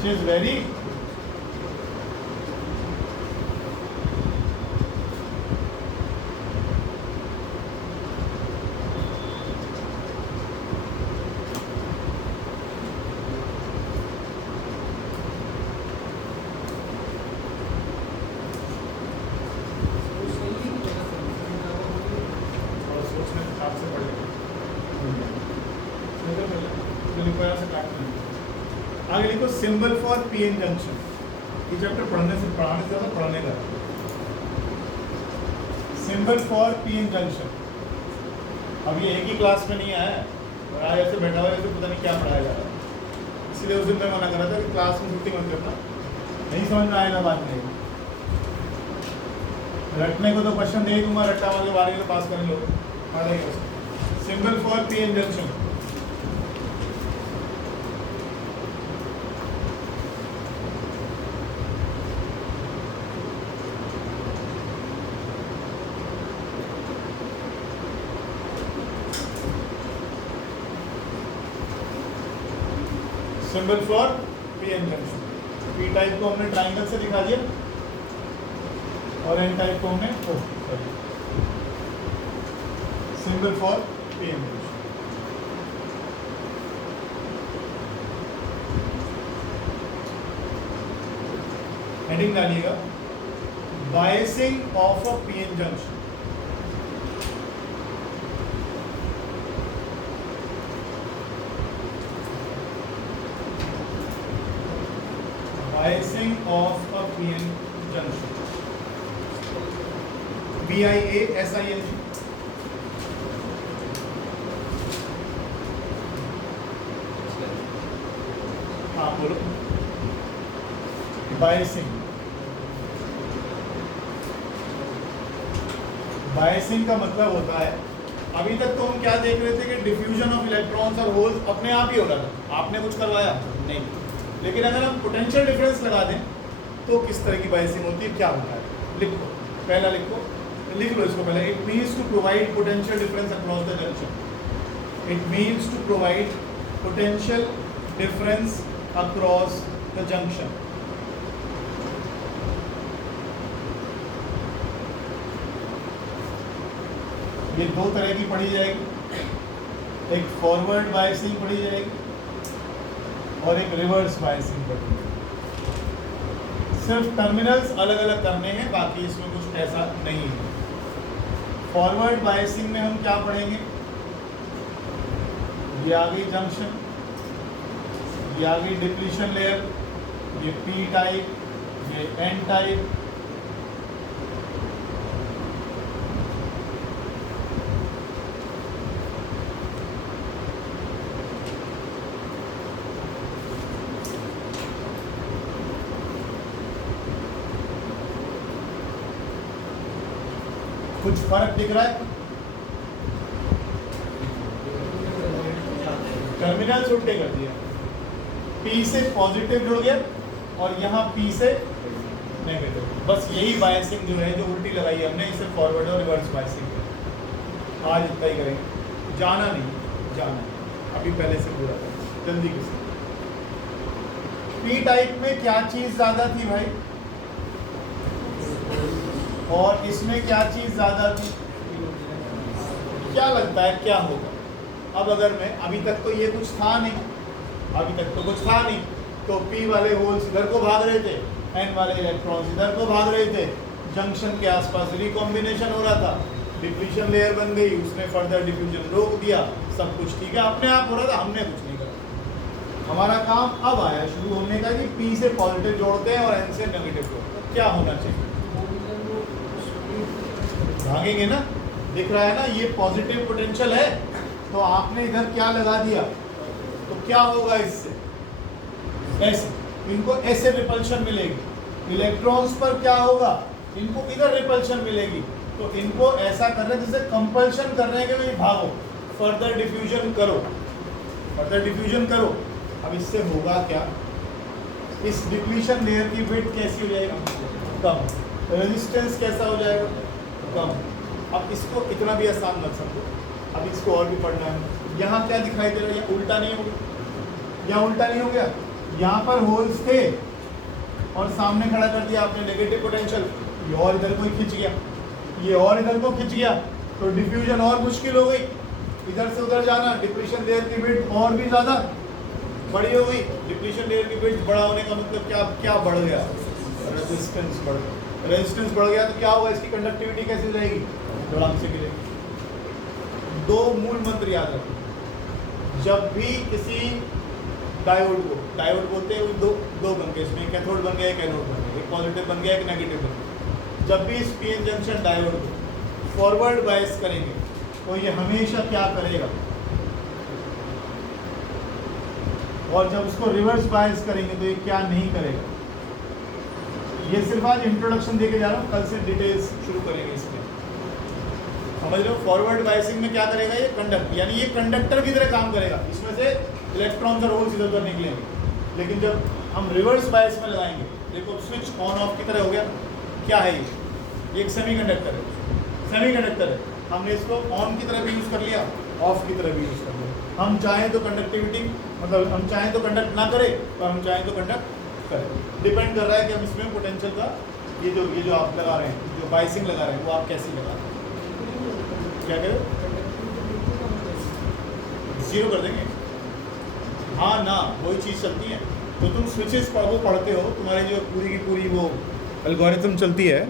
which is very आगे लिखो सिंबल फॉर पीएन जंक्शन। ये चैप्टर पढ़ाने से ज़्यादा पढ़ाने का। Symbol for PN junction. अब ये एक ही क्लास में नहीं आया और आज ऐसे बैठा हुआ है तो पता नहीं क्या पढ़ाया जा रहा है। इसलिए उस दिन मैं मना कर रहा था कि क्लास में छुट्टी मत करना, नहीं समझ में आएगा बात नहीं। रटने को तो क्वेश्चन दे दूंगा, रट्टा वाले बारे में पास कर लो। Symbol for PN junction. Symbol for PN junction. P type को हमने ट्राइंगल से दिखा दिया और एन टाइप को हमने symbol for PN junction. Heading डालिएगा biasing of a PN junction. Biasing of a PN junction. BIASING. हाँ बोलो। Biasing. Biasing का मतलब होता है, अभी तक तो हम क्या देख रहे थे कि डिफ्यूजन ऑफ इलेक्ट्रॉन्स और होल्स अपने आप ही हो रहा था, आपने कुछ करवाया नहीं। लेकिन अगर हम पोटेंशियल डिफरेंस लगा दें तो किस तरह की बायसिंग होती है, क्या होता है, लिखो। पहला लिख लो इसको पहले। It means to provide potential difference across the junction. It means to provide potential difference across the junction. ये दो तरह की पढ़ी जाएगी, एक फॉरवर्ड बायसिंग पढ़ी जाएगी और एक रिवर्स बायसिंग पढ़ी। सिर्फ टर्मिनल्स अलग अलग करने हैं, बाकी इसमें कुछ ऐसा नहीं है। फॉरवर्ड बायसिंग में हम क्या पढ़ेंगे, ये आ गई जंक्शन, ये आ गई डिप्लीशन लेयर, ये पी टाइप, ये एन टाइप। कुछ फर्क दिख रहा है? टर्मिनल उल्टे कर दिया, P से पॉजिटिव जुड़ गया और यहाँ P से नेगेटिव। बस यही बायसिंग जो है, जो उल्टी लगाई है हमने, इसे फॉरवर्ड और रिवर्स बायसिंग। आज इतना ही करेंगे, जाना नहीं, अभी पहले से पूरा करें जल्दी से। P टाइप में क्या चीज ज्यादा थी भाई, और इसमें क्या चीज ज्यादा थी? क्या लगता है क्या होगा? अब अगर मैं, अभी तक तो ये कुछ था नहीं, तो P वाले होल्स इधर को भाग रहे थे, N वाले इलेक्ट्रॉन्स इधर को भाग रहे थे, जंक्शन के आसपास रिकॉम्बिनेशन हो रहा था, डिप्लीशन लेयर बन गई, उसने फर्दर डिफ्यूजन रोक दिया, सब कुछ ठीक है, अपने आप हो रहा था, हमने कुछ नहीं करा। हमारा काम अब आया शुरू होने का कि P से पॉजिटिव जोड़ते हैं और N से नेगेटिव जोड़ते हैं। क्या होना चाहिए? भागेंगे ना, दिख रहा है ना, ये पॉजिटिव पोटेंशियल है, तो आपने इधर क्या लगा दिया, तो क्या होगा इससे? ऐसे, इनको ऐसे रिपल्शन मिलेगी। इलेक्ट्रॉन्स पर क्या होगा, इनको इधर रिपल्शन मिलेगी, तो इनको ऐसा कर रहे हैं जैसे कंपल्शन कर रहे हैं कि भाई भागो, फर्दर डिफ्यूजन करो। अब इससे होगा क्या, इस डिप्लीशन लेयर की विड्थ कैसी हो जाएगी? कम। रेजिस्टेंस कैसा हो जाएगा? कम। अब इसको इतना भी आसान मत समझो, अब इसको और भी पढ़ना है। यहाँ क्या दिखाई दे रहा है, यहाँ उल्टा नहीं हो गया, यहाँ पर होल्स थे और सामने खड़ा कर दिया आपने नेगेटिव पोटेंशियल, ये और इधर को खिंच गया, ये और इधर को खिंच गया, तो डिफ्यूजन और मुश्किल हो गई, इधर से उधर जाना, डिप्लीशन लेयर की विड्थ और भी ज़्यादा बड़ी हो गई। डिप्लीशन लेयर की विड्थ बड़ा होने का मतलब क्या बढ़ गया, रेजिस्टेंस बढ़ गया। रेजिस्टेंस बढ़ गया तो क्या होगा, इसकी कंडक्टिविटी कैसे जाएगी, ढलान से गिरेगी। दो मूल मंत्र याद रखो, जब भी किसी डायोड बोलते हैं, दो बन गए इसमें, कैथोड बन गया, एक एनोड बन गया, एक पॉजिटिव बन गया, एक नेगेटिव बन गया। जब भी इस पीएन जंक्शन डायोड को फॉरवर्ड बायस करेंगे तो ये हमेशा क्या करेगा, और जब उसको रिवर्स बायस करेंगे तो ये क्या नहीं करेगा। ये सिर्फ आज इंट्रोडक्शन देके जा रहा हूँ, कल से डिटेल्स शुरू करेंगे इसमें, समझ लो। फॉरवर्ड बायसिंग में क्या करेगा, ये कंडक्ट, यानी ये कंडक्टर की तरह काम करेगा, इसमें से इलेक्ट्रॉन्स और होल्स इधर उधर निकलेंगे। लेकिन जब हम रिवर्स बायस में लगाएंगे, देखो स्विच ऑन ऑफ की तरह हो गया, क्या है ये एक सेमीकंडक्टर है, हमने इसको ऑन की तरह भी यूज़ कर लिया, ऑफ की तरह भी यूज़ कर लिया। हम चाहें तो कंडक्टिविटी, मतलब हम चाहें तो कंडक्ट ना करें और हम चाहें तो कंडक्ट करें, डिपेंड कर रहा है कि हम इसमें पोटेंशियल का ये जो आप लगा रहे हैं, जो बाइसिंग लगा रहे हैं, वो आप कैसी लगा रहे हैं, क्या करें, जीरो कर देंगे, हाँ ना, वही चीज़ चलती है। तो तुम स्विचेस पढ़ते हो, तुम्हारी जो पूरी की पूरी वो एल्गोरिथम चलती है,